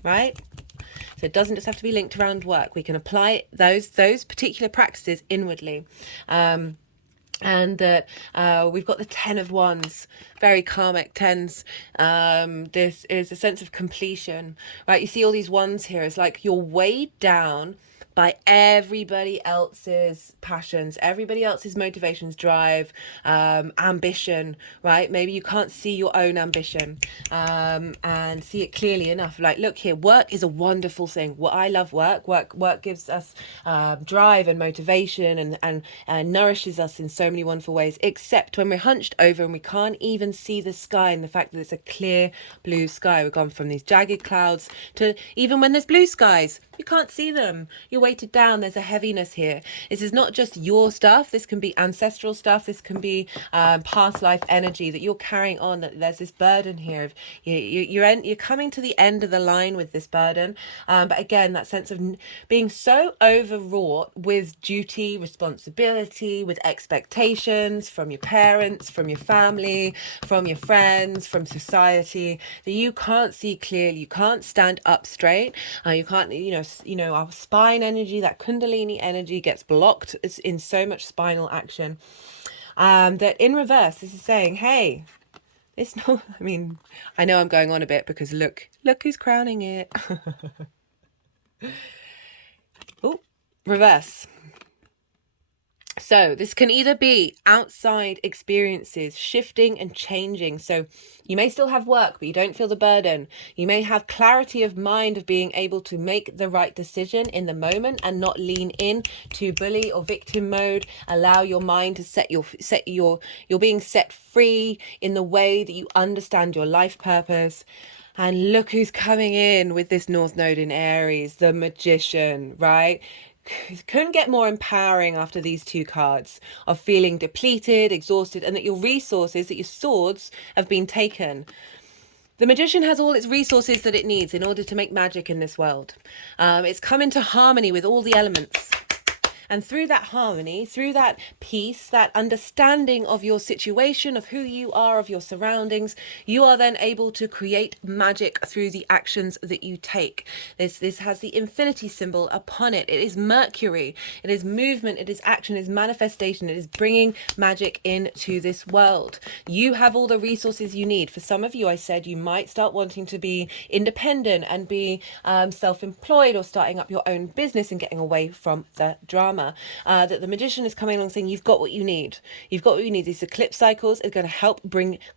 right? So it doesn't just have to be linked around work. We can apply those particular practices inwardly. And that we've got the 10 of Wands, very karmic tens. This is a sense of completion, right? You see all these wands here. It's like you're weighed down by everybody else's passions, everybody else's motivations, drive, ambition, right? Maybe you can't see your own ambition and see it clearly enough. Like, look here, work is a wonderful thing. Well, I love work. Work gives us drive and motivation and nourishes us in so many wonderful ways, except when we're hunched over and we can't even see the sky, and the fact that it's a clear blue sky. We've gone from these jagged clouds to even when there's blue skies, you can't see them. You're weighted down. There's a heaviness here. This is not just your stuff. This can be ancestral stuff. This can be past life energy that you're carrying on. That there's this burden here. You're coming to the end of the line with this burden. But again, that sense of being so overwrought with duty, responsibility, with expectations from your parents, from your family, from your friends, from society, that you can't see clearly. You can't stand up straight. You can't, our spine energy, that Kundalini energy gets blocked. It's in so much spinal action. That in reverse, this is saying, hey, it's not, I know I'm going on a bit because look who's crowning it. Oh, reverse. So this can either be outside experiences shifting and changing. So you may still have work, but you don't feel the burden. You may have clarity of mind of being able to make the right decision in the moment and not lean in to bully or victim mode. Allow your mind to you're being set free in the way that you understand your life purpose. And look who's coming in with this North Node in Aries, the Magician, right? Couldn't get more empowering after these two cards of feeling depleted, exhausted, and that your resources, that your swords have been taken. The Magician has all its resources that it needs in order to make magic in this world. It's come into harmony with all the elements. And through that harmony, through that peace, that understanding of your situation, of who you are, of your surroundings, you are then able to create magic through the actions that you take. This has the infinity symbol upon it. It is Mercury. It is movement. It is action. It is manifestation. It is bringing magic into this world. You have all the resources you need. For some of you, I said you might start wanting to be independent and be self-employed, or starting up your own business and getting away from the drama. That the Magician is coming along saying you've got what you need. You've got what you need. These eclipse cycles are going to help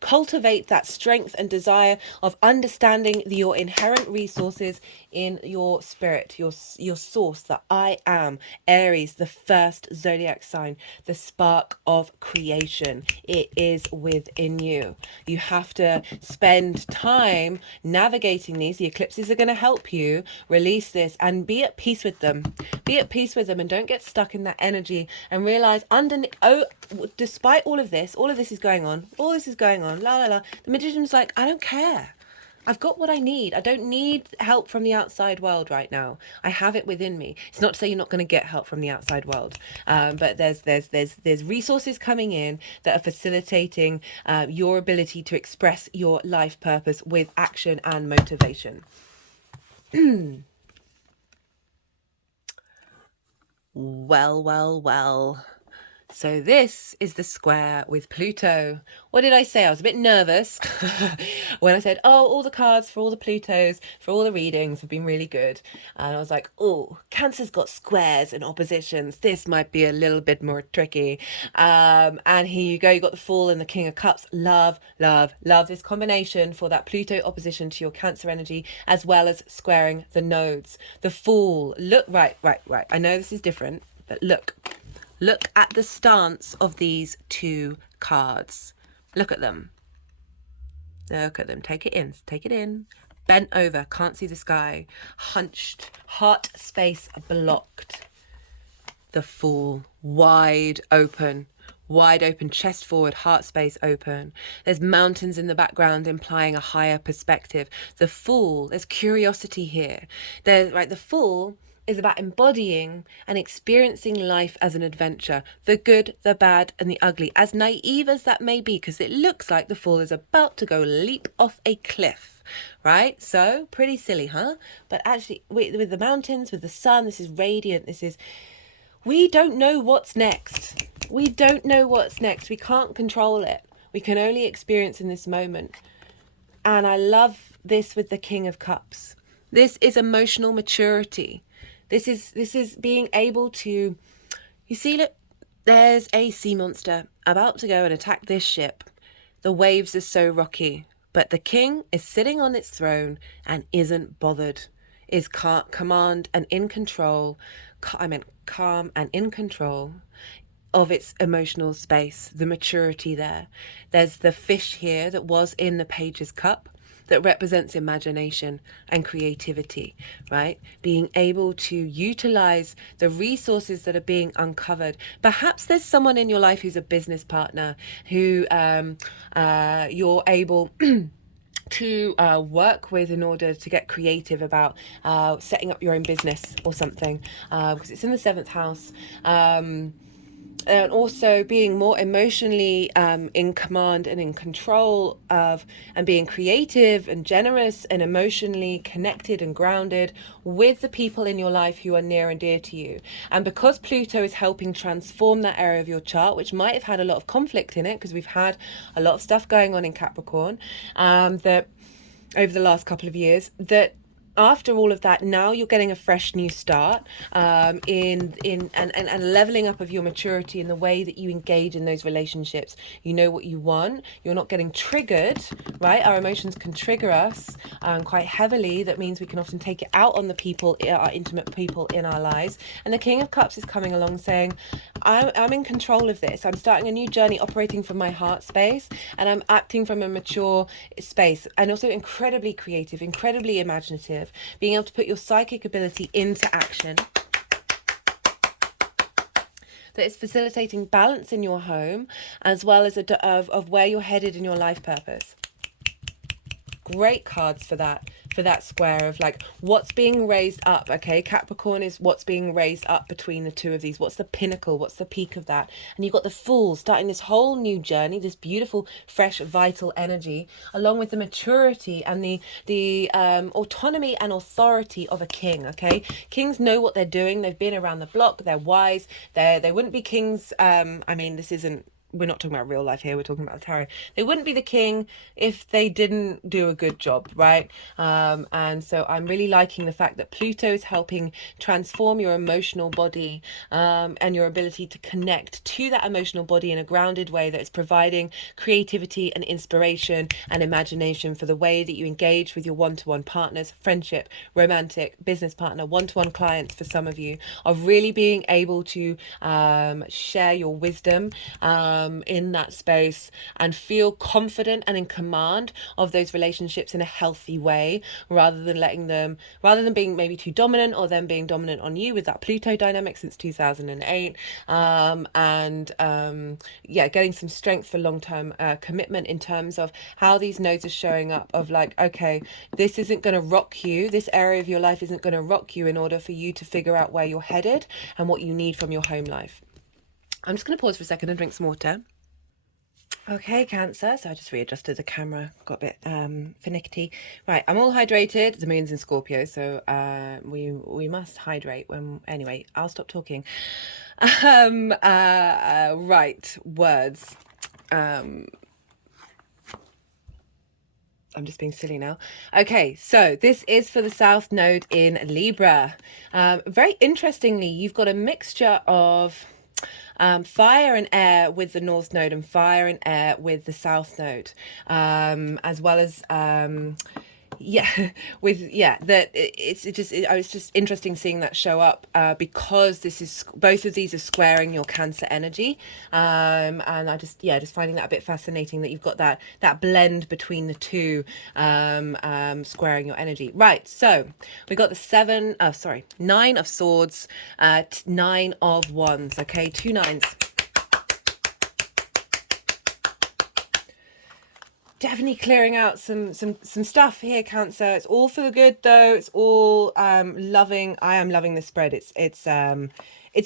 cultivate that strength and desire of understanding your inherent resources in your spirit, your source, that I am. Aries, the first zodiac sign, the spark of creation. It is within you. You have to spend time navigating these. The eclipses are going to help you release this and be at peace with them. Be at peace with them and don't get stuck in that energy, and realize despite all of this is going on, la la la, the Magician's like, I don't care. I've got what I need. I don't need help from the outside world right now. I have it within me. It's not to say you're not going to get help from the outside world, but there's resources coming in that are facilitating your ability to express your life purpose with action and motivation. Well. So this is the square with Pluto. What did I say? I was a bit nervous when I said, oh, all the cards for all the Plutos, for all the readings have been really good. And I was like, oh, Cancer's got squares and oppositions. This might be a little bit more tricky. And here you go. You got the Fool and the King of Cups. Love this combination for that Pluto opposition to your Cancer energy, as well as squaring the nodes. The Fool. Look, right. I know this is different, but look at the stance of these two cards. Look at them. Take it in. Bent over, can't see the sky. Hunched, heart space blocked. The Fool, wide open, chest forward, heart space open. There's mountains in the background implying a higher perspective. The Fool, there's curiosity here. The Fool is about embodying and experiencing life as an adventure, the good, the bad, and the ugly, as naive as that may be, because it looks like the Fool is about to go leap off a cliff, right? So pretty silly, huh? But actually, with the mountains, with the sun, this is radiant. We don't know what's next. We can't control it. We can only experience in this moment. And I love this with the King of Cups. This is emotional maturity. This is being able to, you see, look, there's a sea monster about to go and attack this ship. The waves are so rocky, but the king is sitting on its throne and isn't bothered, is calm and in control. Calm and in control of its emotional space, the maturity there. There's the fish here that was in the Page's cup, that represents imagination and creativity, right? Being able to utilize the resources that are being uncovered. Perhaps there's someone in your life who's a business partner who you're able to work with in order to get creative about setting up your own business or something, because it's in the 7th house. And also being more emotionally in command and in control of, and being creative and generous and emotionally connected and grounded with the people in your life who are near and dear to you. And because Pluto is helping transform that area of your chart, which might have had a lot of conflict in it, because we've had a lot of stuff going on in Capricorn that over the last couple of years, that after all of that, now you're getting a fresh new start in leveling up of your maturity in the way that you engage in those relationships. You know what you want. You're not getting triggered, right? Our emotions can trigger us quite heavily. That means we can often take it out on the people, our intimate people in our lives. And the King of Cups is coming along saying, I'm in control of this. I'm starting a new journey operating from my heart space, and I'm acting from a mature space, and also incredibly creative, incredibly imaginative, being able to put your psychic ability into action. That is facilitating balance in your home, as well as of where you're headed in your life purpose. Great cards for that square of like what's being raised up. Okay, Capricorn is what's being raised up between the two of these. What's the pinnacle, what's the peak of that? And you've got the Fool starting this whole new journey, this beautiful fresh vital energy, along with the maturity and the autonomy and authority of a king. Okay, kings know what they're doing. They've been around the block. They're wise. They wouldn't be kings. We're not talking about real life here, we're talking about tarot. They wouldn't be the king if they didn't do a good job, right? And so I'm really liking the fact that Pluto is helping transform your emotional body and your ability to connect to that emotional body in a grounded way that is providing creativity and inspiration and imagination for the way that you engage with your one-to-one partners, friendship, romantic, business partner, one-to-one clients. For some of you, of really being able to share your wisdom in that space and feel confident and in command of those relationships in a healthy way, rather than being maybe too dominant, or them being dominant on you with that Pluto dynamic since 2008. Yeah, getting some strength for long-term commitment in terms of how these nodes are showing up, of like, okay, this isn't going to rock you, this area of your life isn't going to rock you, in order for you to figure out where you're headed and what you need from your home life. I'm just going to pause for a second and drink some water. Okay, Cancer, so I just readjusted the camera, got a bit finicky. Right, I'm all hydrated. The moon's in Scorpio, so we must hydrate when... Anyway, I'll stop talking. Right, words. I'm just being silly now. Okay, so this is for the South Node in Libra. Very interestingly, you've got a mixture of fire and air with the North Node, and fire and air with the South Node, as well as it's just interesting seeing that show up, because this is, both of these are squaring your Cancer energy, and I just finding that a bit fascinating, that you've got that blend between the two, squaring your energy. Right, so we got the 9 of Swords, 9 of Wands. Okay, 2 nines. Definitely clearing out some stuff here, Cancer. It's all for the good, though. It's all loving. I am loving the spread. It's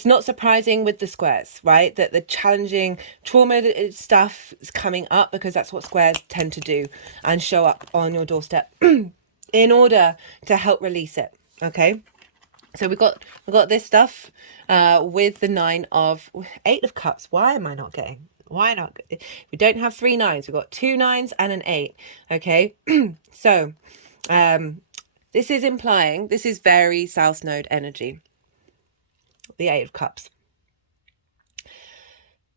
not surprising with the squares, right? That the challenging trauma stuff is coming up, because that's what squares tend to do and show up on your doorstep in order to help release it. Okay. So we've got this stuff with the 8 of Cups. Why not? We don't have 3 9s. We've got 2 9s and an 8. Okay. So this is implying, this is very South Node energy, the 8 of Cups.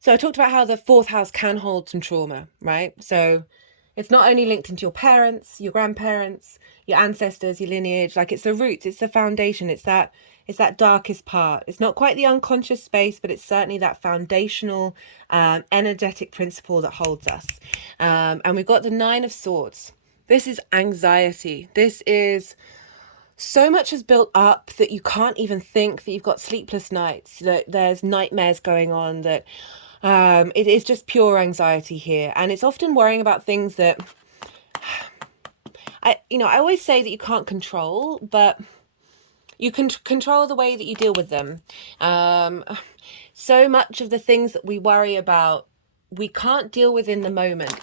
So I talked about how the 4th house can hold some trauma, right? So it's not only linked into your parents, your grandparents, your ancestors, your lineage. Like, it's the roots, it's the foundation, it's that darkest part. It's not quite the unconscious space, but it's certainly that foundational energetic principle that holds us. And we've got the 9 of Swords. This is anxiety. This is, so much has built up that you can't even think, that you've got sleepless nights, that there's nightmares going on, that it is just pure anxiety here. And it's often worrying about things that I always say that you can't control, but you can control the way that you deal with them. So much of the things that we worry about, we can't deal with in the moment.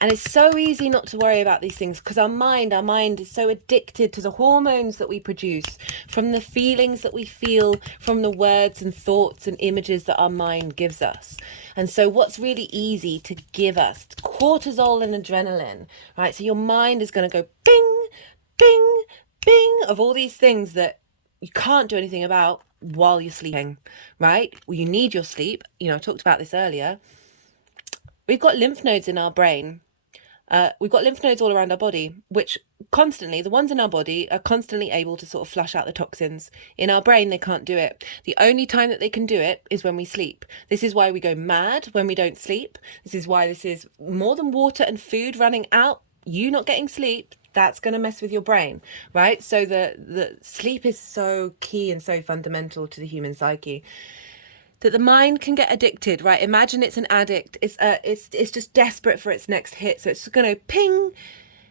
And it's so easy not to worry about these things, because our mind is so addicted to the hormones that we produce, from the feelings that we feel, from the words and thoughts and images that our mind gives us. And so what's really easy to give us? Cortisol and adrenaline, right? So your mind is going to go bing, bing, bing, of all these things that you can't do anything about while you're sleeping, right? Well, you need your sleep. I talked about this earlier. We've got lymph nodes in our brain. We've got lymph nodes all around our body, which constantly, the ones in our body are constantly able to sort of flush out the toxins. In our brain, they can't do it. The only time that they can do it is when we sleep. This is why we go mad when we don't sleep. This is why this is more than water and food running out. You not getting sleep, that's going to mess with your brain, right? So the sleep is so key and so fundamental to the human psyche, that the mind can get addicted, right? Imagine it's an addict. It's just desperate for its next hit. So it's going to ping,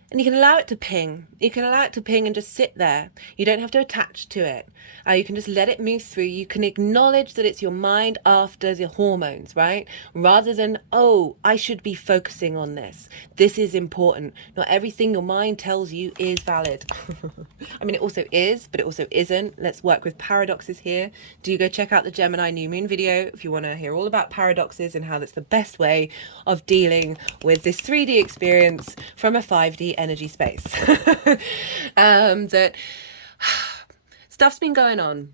and you can allow it to ping. You can allow it to ping and just sit there. You don't have to attach to it. You can just let it move through. You can acknowledge that it's your mind after the hormones, right? Rather than, oh, I should be focusing on this. This is important. Not everything your mind tells you is valid. I mean, it also is, but it also isn't. Let's work with paradoxes here. Do go check out the Gemini new moon video if you want to hear all about paradoxes and how that's the best way of dealing with this 3D experience from a 5D energy space. That stuff's been going on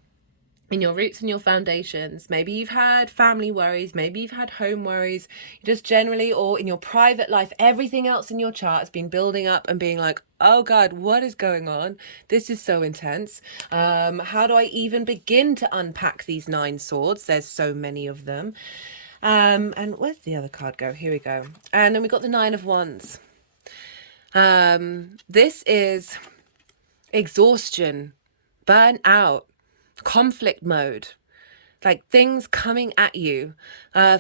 in your roots and your foundations. Maybe you've had family worries, maybe you've had home worries, just generally, or in your private life, everything else in your chart has been building up and being like, oh God, what is going on? This is so intense. How do I even begin to unpack these 9 swords? There's so many of them. And where's the other card go? Here we go. And then we got the Nine of Wands. This is exhaustion, burnout, conflict mode. Like things coming at you,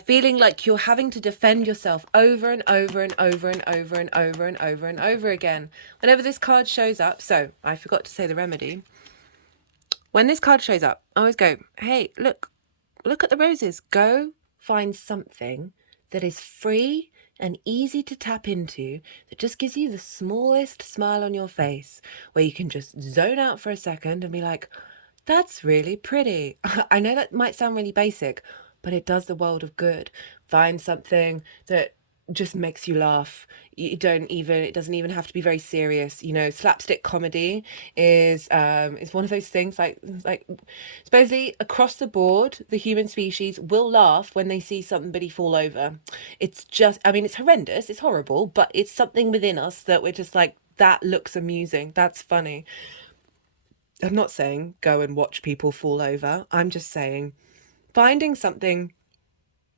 feeling like you're having to defend yourself over and over and over and over and over and over and over again. Whenever this card shows up, so I forgot to say the remedy. When this card shows up, I always go, hey, look at the roses. Go find something that is free and easy to tap into, that just gives you the smallest smile on your face, where you can just zone out for a second and be like, that's really pretty. I know that might sound really basic, but it does the world of good. Find something that just makes you laugh. It doesn't even have to be very serious. You know, slapstick comedy is one of those things like supposedly across the board, the human species will laugh when they see somebody fall over. It's just, I mean, it's horrendous, it's horrible, but it's something within us that we're just like, that looks amusing, that's funny. I'm not saying go and watch people fall over. I'm just saying finding something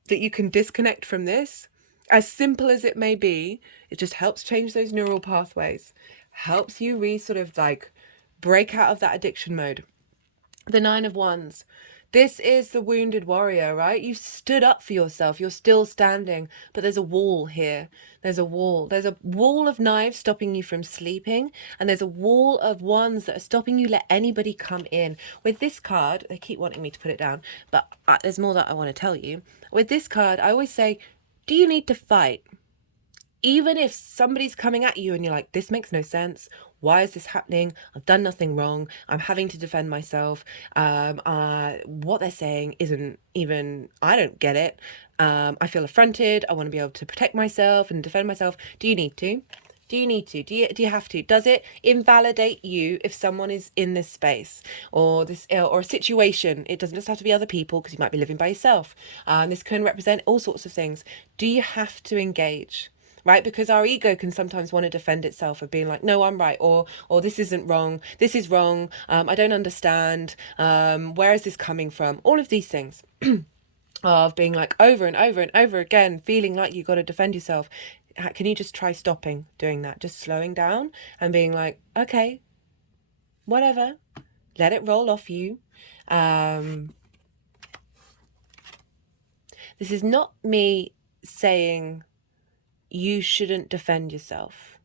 that you can disconnect from this, as simple as it may be, it just helps change those neural pathways, helps you sort of like break out of that addiction mode. The Nine of Wands. This is the wounded warrior, right? You stood up for yourself. You're still standing, but there's a wall here. There's a wall. There's a wall of knives stopping you from sleeping, and there's a wall of wands that are stopping you let anybody come in. With this card, they keep wanting me to put it down, but there's more that I want to tell you. With this card, I always say, do you need to fight? Even if somebody's coming at you and you're like, this makes no sense. Why is this happening? I've done nothing wrong. I'm having to defend myself. What they're saying isn't even, I don't get it. I feel affronted. I want to be able to protect myself and defend myself. Do you need to? Do you need to? Do you have to? Does it invalidate you if someone is in this space or a situation? It doesn't just have to be other people, because you might be living by yourself. This can represent all sorts of things. Do you have to engage? Right? Because our ego can sometimes want to defend itself of being like, no, I'm right, or this isn't wrong, this is wrong, I don't understand, where is this coming from? All of these things of being like over and over and over again, feeling like you got to defend yourself. Can you just try stopping doing that? Just slowing down and being like, okay, whatever, let it roll off you. This is not me saying you shouldn't defend yourself,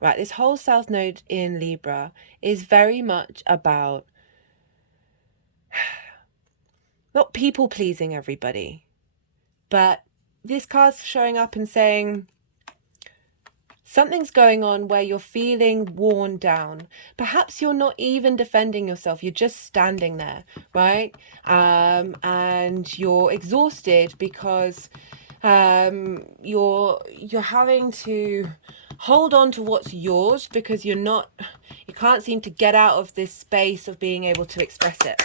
right? This whole South Node in Libra is very much about not people pleasing everybody, but this card's showing up and saying something's going on where you're feeling worn down. Perhaps you're not even defending yourself. You're just standing there, right? And you're exhausted because you're having to hold on to what's yours because you can't seem to get out of this space of being able to express it.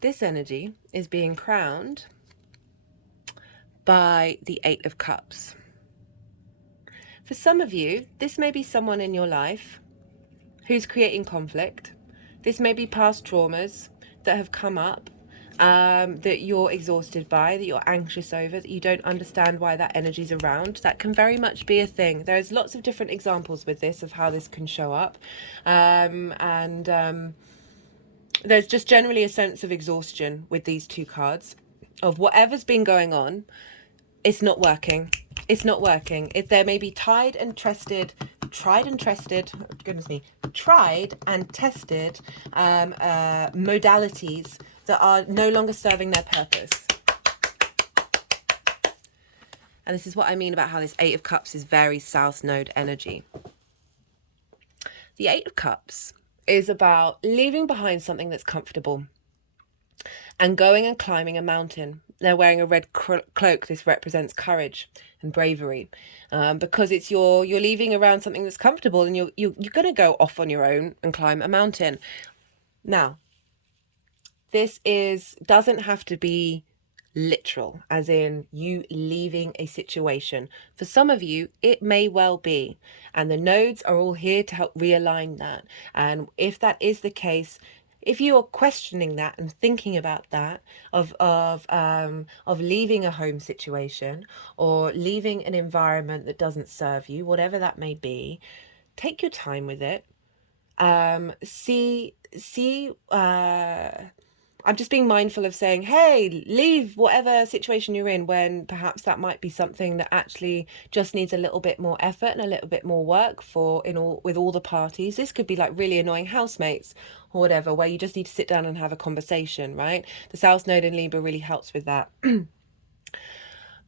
This energy is being crowned by the Eight of Cups. For some of you, this may be someone in your life who's creating conflict. This may be past traumas that have come up, that you're exhausted by, that you're anxious over, that you don't understand why that energy's around. That can very much be a thing. There's lots of different examples with this of how this can show up. There's just generally a sense of exhaustion with these two cards of whatever's been going on. It's not working. It's not working. There may be tried and tested modalities that are no longer serving their purpose. And this is what I mean about how this Eight of Cups is very South Node energy. The Eight of Cups is about leaving behind something that's comfortable and going and climbing a mountain. They're wearing a red cloak. This represents courage and bravery, because it's you're leaving around something that's comfortable, and you're going to go off on your own and climb a mountain. Now, this doesn't have to be literal, as in you leaving a situation. For some of you, it may well be, and the nodes are all here to help realign that. And if that is the case, if you're questioning that and thinking about that, of leaving a home situation or leaving an environment that doesn't serve you, whatever that may be, take your time with it. I'm just being mindful of saying, hey, leave whatever situation you're in, when perhaps that might be something that actually just needs a little bit more effort and a little bit more work with all the parties. This could be like really annoying housemates or whatever, where you just need to sit down and have a conversation, right? The South Node in Libra really helps with that.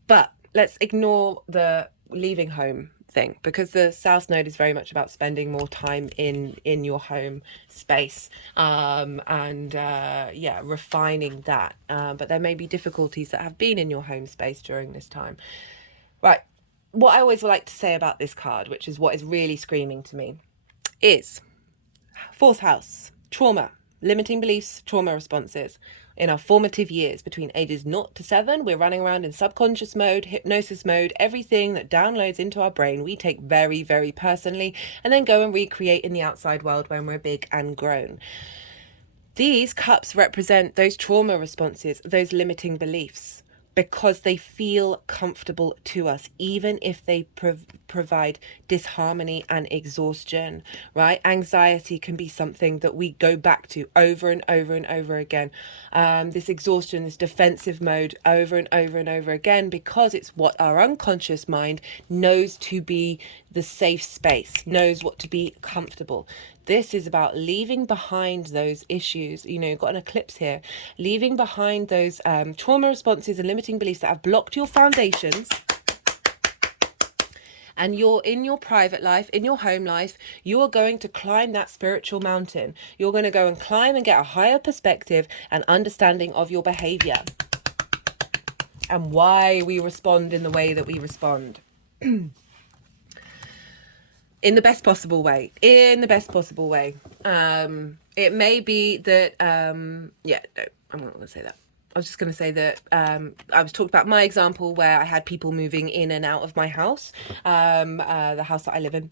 But let's ignore the leaving home thing, because the South Node is very much about spending more time in your home space, yeah, refining that. But there may be difficulties that have been in your home space during this time. Right. What I always like to say about this card, which is what is really screaming to me, is 4th house, trauma, limiting beliefs, trauma responses. In our formative years, between ages 0 to 7, we're running around in subconscious mode, hypnosis mode. Everything that downloads into our brain, we take very, very personally, and then go and recreate in the outside world when we're big and grown. These cups represent those trauma responses, those limiting beliefs, because they feel comfortable to us, even if they provide disharmony and exhaustion, right? Anxiety can be something that we go back to over and over and over again. This exhaustion, this defensive mode over and over and over again, because it's what our unconscious mind knows to be the safe space, knows what to be comfortable. This is about leaving behind those issues. You know, you've got an eclipse here, leaving behind those trauma responses and limiting beliefs that have blocked your foundations. And you're in your private life, in your home life, you are going to climb that spiritual mountain. You're going to go and climb and get a higher perspective and understanding of your behavior and why we respond in the way that we respond. In the best possible way. It may be that, yeah, no, I'm not going to say that. I was just going to say that I was talking about my example where I had people moving in and out of my house, the house that I live in.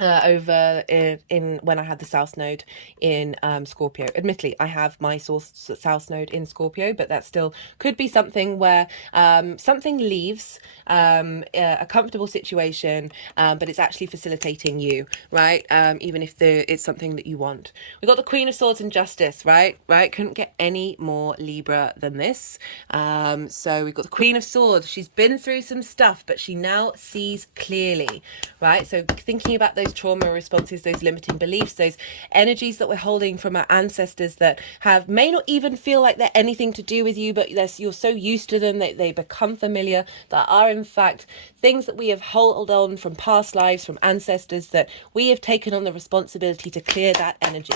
Over in when I had the South Node in Scorpio. Admittedly, I have my South Node in Scorpio, but that still could be something where something leaves a comfortable situation, but it's actually facilitating you, right? Even if it's something that you want. We got the Queen of Swords and Justice, right? Couldn't get any more Libra than this. So we've got the Queen of Swords. She's been through some stuff, but she now sees clearly, right? So thinking about those trauma responses, those limiting beliefs, those energies that we're holding from our ancestors that may not even feel like they're anything to do with you, but you're so used to them that they become familiar, that are in fact things that we have held on from past lives, from ancestors, that we have taken on the responsibility to clear that energy.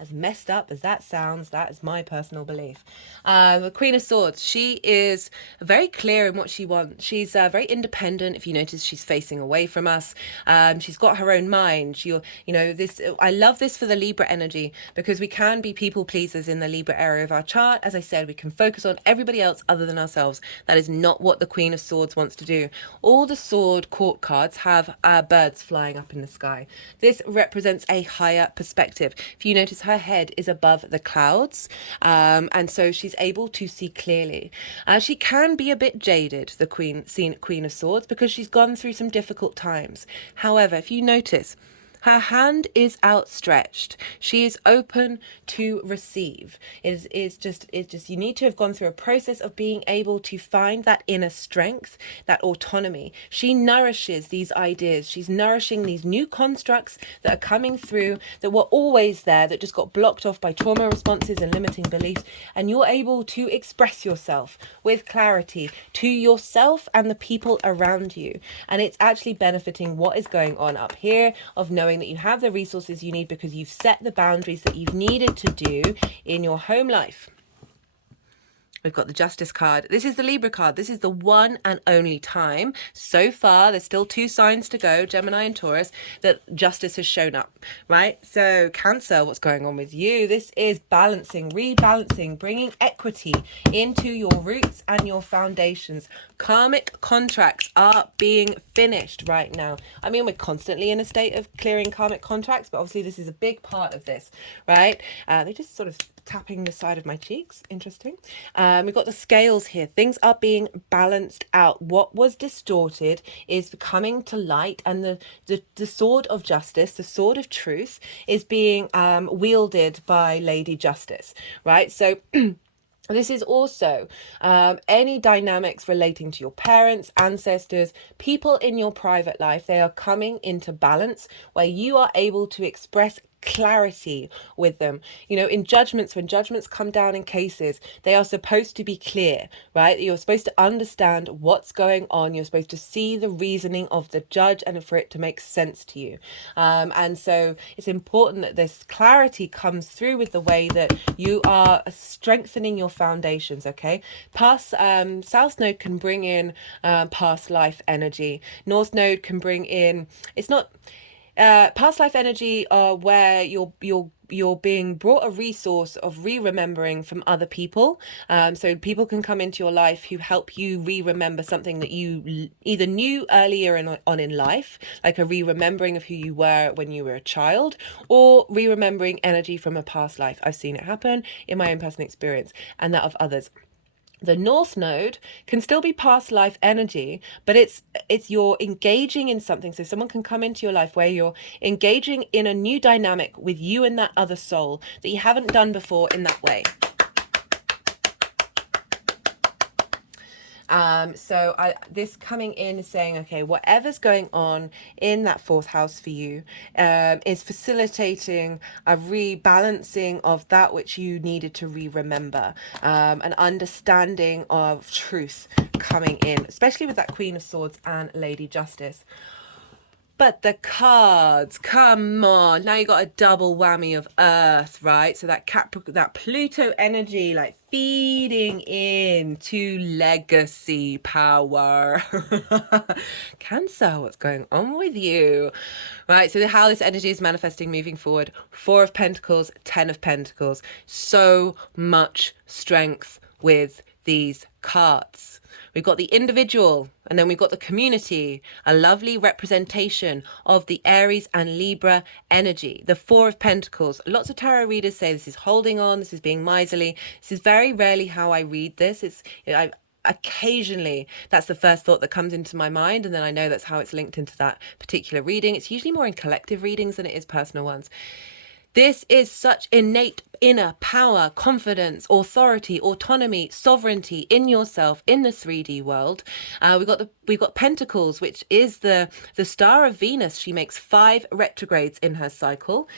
As messed up as that sounds, that is my personal belief. The Queen of Swords, she is very clear in what she wants. She's very independent. If you notice, she's facing away from us. She's got her own mind. I love this for the Libra energy, because we can be people pleasers in the Libra area of our chart. As I said, we can focus on everybody else other than ourselves. That is not what the Queen of Swords wants to do. All the sword court cards have birds flying up in the sky. This represents a higher perspective. If you notice, her head is above the clouds, and so she's able to see clearly. She can be a bit jaded, the Queen of Swords, because she's gone through some difficult times. However, if you notice, her hand is outstretched. She is open to receive. It's just you need to have gone through a process of being able to find that inner strength, that autonomy. She nourishes these ideas. She's nourishing these new constructs that are coming through, that were always there, that just got blocked off by trauma responses and limiting beliefs. And you're able to express yourself with clarity to yourself and the people around you. And it's actually benefiting what is going on up here, of knowing that you have the resources you need because you've set the boundaries that you've needed to do in your home life. We've got the Justice card. This is the Libra card. This is the one and only time so far, there's still 2 signs to go, Gemini and Taurus, that justice has shown up, right? So Cancer, what's going on with you? This is balancing, rebalancing, bringing equity into your roots and your foundations. Karmic contracts are being finished right now. I mean, we're constantly in a state of clearing karmic contracts, but obviously this is a big part of this, right? They just sort of tapping the side of my cheeks. Interesting. We've got the scales here. Things are being balanced out. What was distorted is coming to light, and the sword of justice, the sword of truth, is being wielded by Lady Justice, right? So this is also any dynamics relating to your parents, ancestors, people in your private life. They are coming into balance where you are able to express clarity with them. You know, in judgments, when judgments come down in cases, they are supposed to be clear, right? You're supposed to understand what's going on. You're supposed to see the reasoning of the judge and for it to make sense to you. And so it's important that this clarity comes through with the way that you are strengthening your foundations. Okay, past South Node can bring in past life energy. North Node can bring in, it's not past life energy, where you're being brought a resource of re-remembering from other people. So people can come into your life who help you re-remember something that you either knew earlier on in life, like a re-remembering of who you were when you were a child, or re-remembering energy from a past life. I've seen it happen in my own personal experience and that of others. The North Node can still be past life energy, but it's you're engaging in something. So someone can come into your life where you're engaging in a new dynamic with you and that other soul that you haven't done before in that way. So this coming in is saying, okay, whatever's going on in that 4th house for you is facilitating a rebalancing of that which you needed to remember, an understanding of truth coming in, especially with that Queen of Swords and Lady Justice. But the cards, come on. Now you got a double whammy of Earth, right? So that Pluto energy, like feeding into legacy power. Cancer, what's going on with you? Right, so how this energy is manifesting moving forward. 4 of Pentacles, 10 of Pentacles. So much strength with these cards. We've got the individual, and then we've got the community, a lovely representation of the Aries and Libra energy. The 4 of Pentacles. Lots of tarot readers say this is holding on, this is being miserly. This is very rarely how I read this. Occasionally that's the first thought that comes into my mind, and then I know that's how it's linked into that particular reading. It's usually more in collective readings than it is personal ones. This is such innate inner power, confidence, authority, autonomy, sovereignty in yourself in the 3D world. We've got Pentacles, which is the star of Venus. She makes 5 retrogrades in her cycle.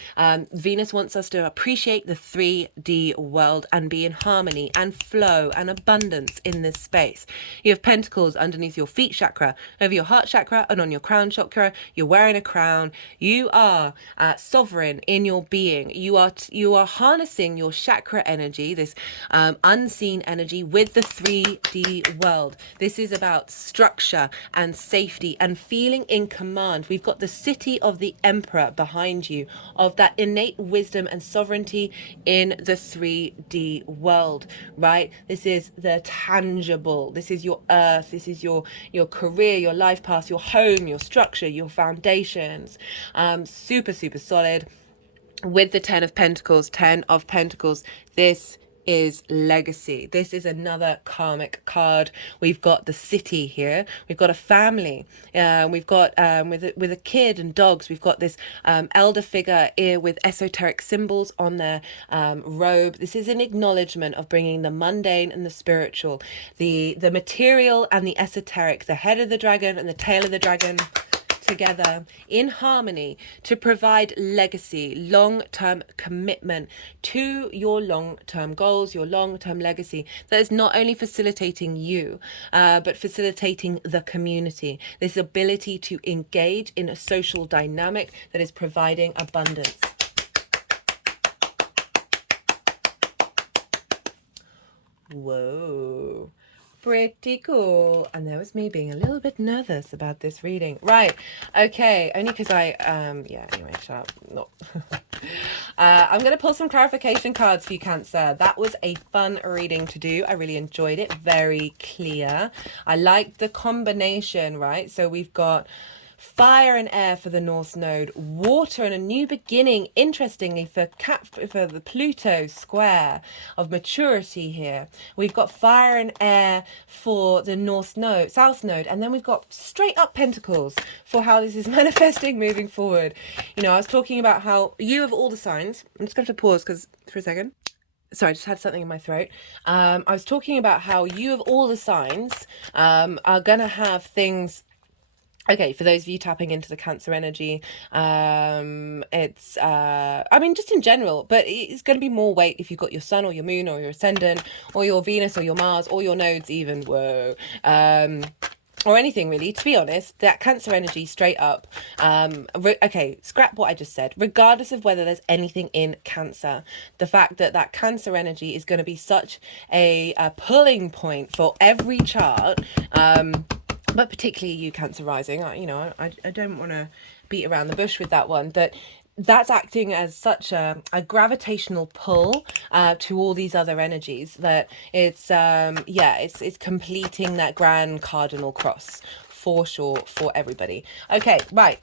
Venus wants us to appreciate the 3D world and be in harmony and flow and abundance in this space. You have Pentacles underneath your feet chakra, over your heart chakra, and on your crown chakra. You're wearing a crown. You are sovereign in your being. You are harnessing your chakra energy, this unseen energy, with the 3D world. This is about structure and safety and feeling in command. We've got the city of the Emperor behind you, of that innate wisdom and sovereignty in the 3D world, right? This is the tangible. This is your earth. This is your career, your life path, your home, your structure, your foundations. Super, super solid. With the 10 of Pentacles, this is legacy. This is another karmic card. We've got the city here. We've got a family. We've got with a kid and dogs. We've got this elder figure here with esoteric symbols on their robe. This is an acknowledgement of bringing the mundane and the spiritual, the material and the esoteric, the head of the dragon and the tail of the dragon together in harmony to provide legacy, long-term commitment to your long-term goals, your long-term legacy that is not only facilitating you, but facilitating the community. This ability to engage in a social dynamic that is providing abundance. Whoa. Pretty cool. And there was me being a little bit nervous about this reading. Right. Okay. Only because yeah, anyway, shut up. No. I'm going to pull some clarification cards for you, Cancer. That was a fun reading to do. I really enjoyed it. Very clear. I liked the combination, right? So we've got fire and air for the North Node, water and a new beginning, interestingly, for the Pluto square of maturity here. We've got fire and air for the North Node, South Node, and then we've got straight up pentacles for how this is manifesting moving forward. You know, I was talking about how you of all the signs, I'm just going to pause for a second. Sorry, I just had something in my throat. I was talking about how you of all the signs are going to have things. Okay, for those of you tapping into the Cancer energy, it's, I mean, just in general, but it's going to be more weight if you've got your sun or your moon or your ascendant or your Venus or your Mars or your nodes even, whoa, or anything really, to be honest. That Cancer energy straight up, okay, scrap what I just said, regardless of whether there's anything in Cancer, the fact that that Cancer energy is going to be such a pulling point for every chart, but particularly you Cancer rising, you know, I don't want to beat around the bush with that one, but that's acting as such a gravitational pull to all these other energies that it's yeah, it's completing that grand cardinal cross for sure for everybody. Okay, right,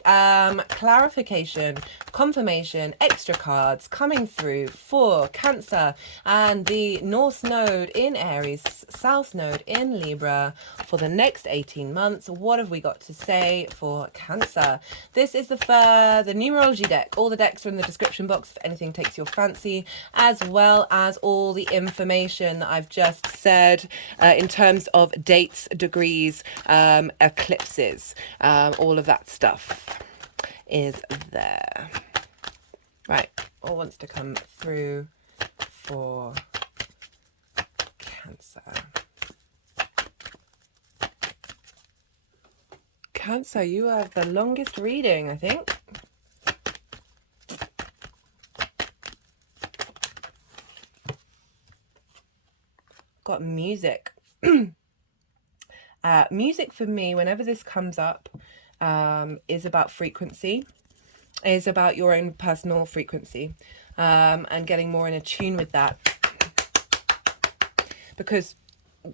clarification, confirmation, extra cards coming through for Cancer and the North Node in Aries, South Node in Libra for the next 18 months. What have we got to say for Cancer? This is the numerology deck. All the decks are in the description box if anything takes your fancy, as well as all the information that I've just said in terms of dates, degrees, eclipses, all of that stuff is there. Right, all wants to come through for Cancer. Cancer, you have the longest reading, I think. Got music. Music for me, whenever this comes up, is about frequency, is about your own personal frequency, and getting more in tune with that. Because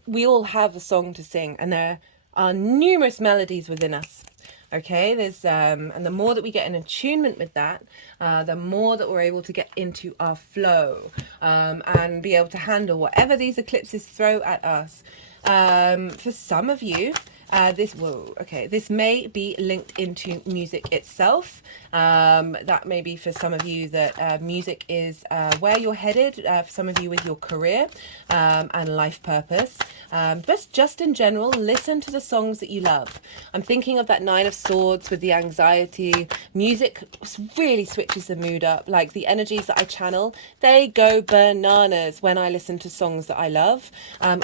we all have a song to sing, and there are numerous melodies within us. Okay, there's and the more that we get in attunement with that, the more that we're able to get into our flow, and be able to handle whatever these eclipses throw at us. For some of you, this may be linked into music itself. That may be for some of you that music is where you're headed, for some of you with your career and life purpose. But just in general, listen to the songs that you love. I'm thinking of that Nine of Swords with the anxiety. Music really switches the mood up. Like the energies that I channel, they go bananas when I listen to songs that I love,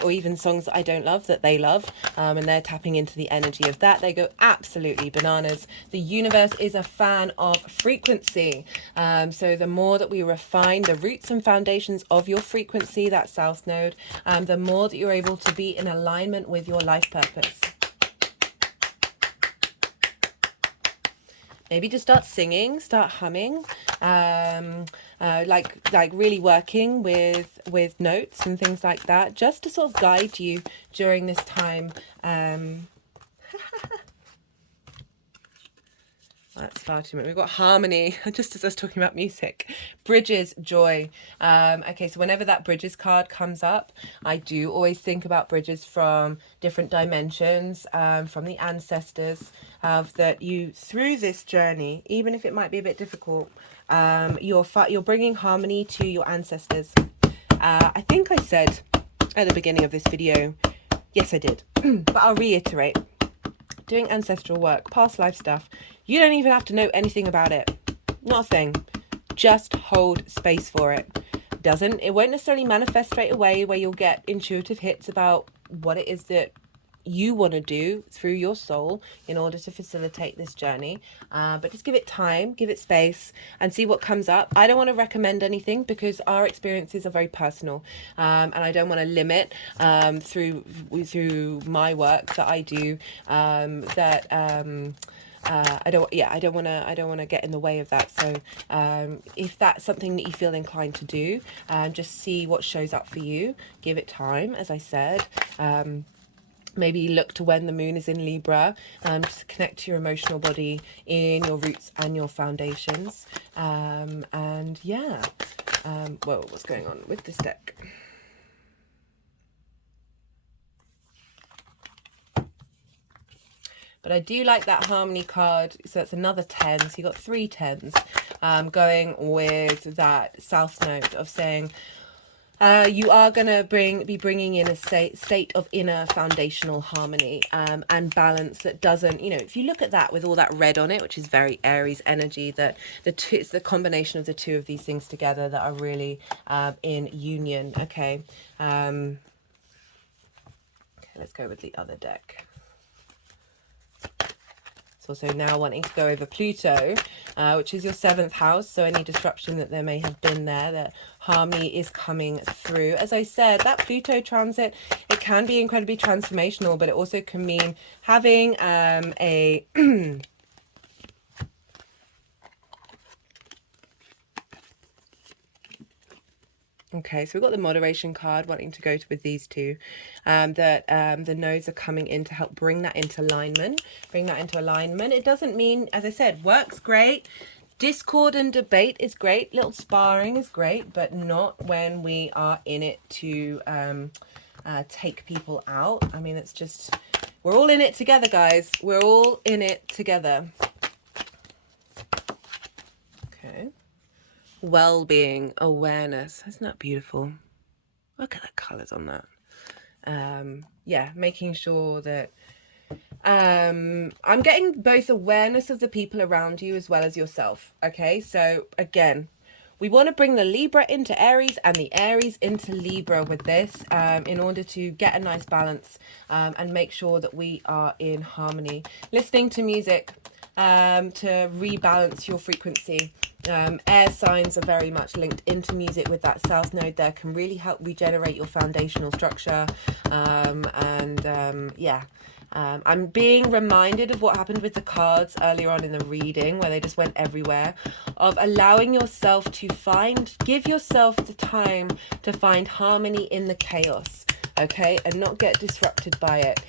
or even songs that I don't love that they love, and they're tapping into the energy of that. They go absolutely bananas. The universe is a fan of frequency. So the more that we refine the roots and foundations of your frequency, that South Node, the more that you're able to be in alignment with your life purpose. Maybe just start singing, start humming, like really working with notes and things like that, just to sort of guide you during this time. That's far too much. We've got harmony, just as I was talking about music. Bridges, joy. Okay, so whenever that bridges card comes up, I do always think about bridges from different dimensions, from the ancestors, that you, through this journey, even if it might be a bit difficult, you're bringing harmony to your ancestors. I think I said at the beginning of this video, yes I did, but I'll reiterate. Doing ancestral work, past life stuff, you don't even have to know anything about it. Not a thing. Just hold space for it. It won't necessarily manifest straight away where you'll get intuitive hits about what it is that you want to do through your soul in order to facilitate this journey. But just give it time, give it space, and see what comes up. I don't want to recommend anything because our experiences are very personal, and I don't want to limit through my work that I do I don't want to get in the way of that. So if that's something that you feel inclined to do, just see what shows up for you. Give it time, as I said. Maybe look to when the moon is in Libra, to connect to your emotional body in your roots and your foundations. And yeah, whoa, what's going on with this deck? But I do like that harmony card. So it's another 10. So you got 3 10s going with that south node of saying, you are going to be bringing in a state of inner foundational harmony and balance that doesn't, you know, if you look at that with all that red on it, which is very Aries energy, that it's the combination of the two of these things together that are really in union. Okay. Okay, let's go with the other deck. Also now wanting to go over Pluto, which is your 7th house. So any disruption that there may have been there, that harmony is coming through. As I said, that Pluto transit, it can be incredibly transformational, but it also can mean having a okay, so we've got the moderation card wanting to go with these two, that the nodes are coming in to help bring that into alignment. It doesn't mean, as I said, work's great. Discord and debate is great. Little sparring is great, but not when we are in it to take people out. I mean, it's just, we're all in it together, guys. We're all in it together. Okay. Well-being, awareness. Isn't that beautiful? Look at the colors on that. Yeah, making sure that I'm getting both awareness of the people around you as well as yourself. Okay, so again, we want to bring the Libra into Aries and the Aries into Libra with this in order to get a nice balance and make sure that we are in harmony. Listening to music to rebalance your frequency. Air signs are very much linked into music with that south node there, can really help regenerate your foundational structure. Yeah. I'm being reminded of what happened with the cards earlier on in the reading, where they just went everywhere, of allowing yourself to give yourself the time to find harmony in the chaos, okay, and not get disrupted by it.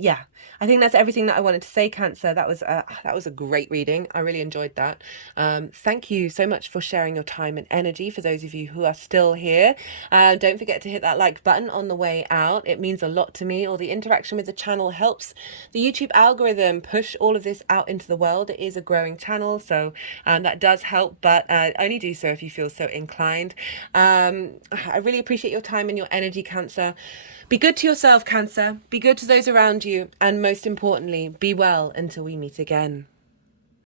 Yeah, I think that's everything that I wanted to say, Cancer. That was a great reading. I really enjoyed that. Thank you so much for sharing your time and energy. For those of you who are still here, don't forget to hit that like button on the way out. It means a lot to me. All the interaction with the channel helps the YouTube algorithm push all of this out into the world. It is a growing channel, so that does help, but only do so if you feel so inclined. I really appreciate your time and your energy, Cancer. Be good to yourself, Cancer. Be good to those around you. And most importantly, be well until we meet again.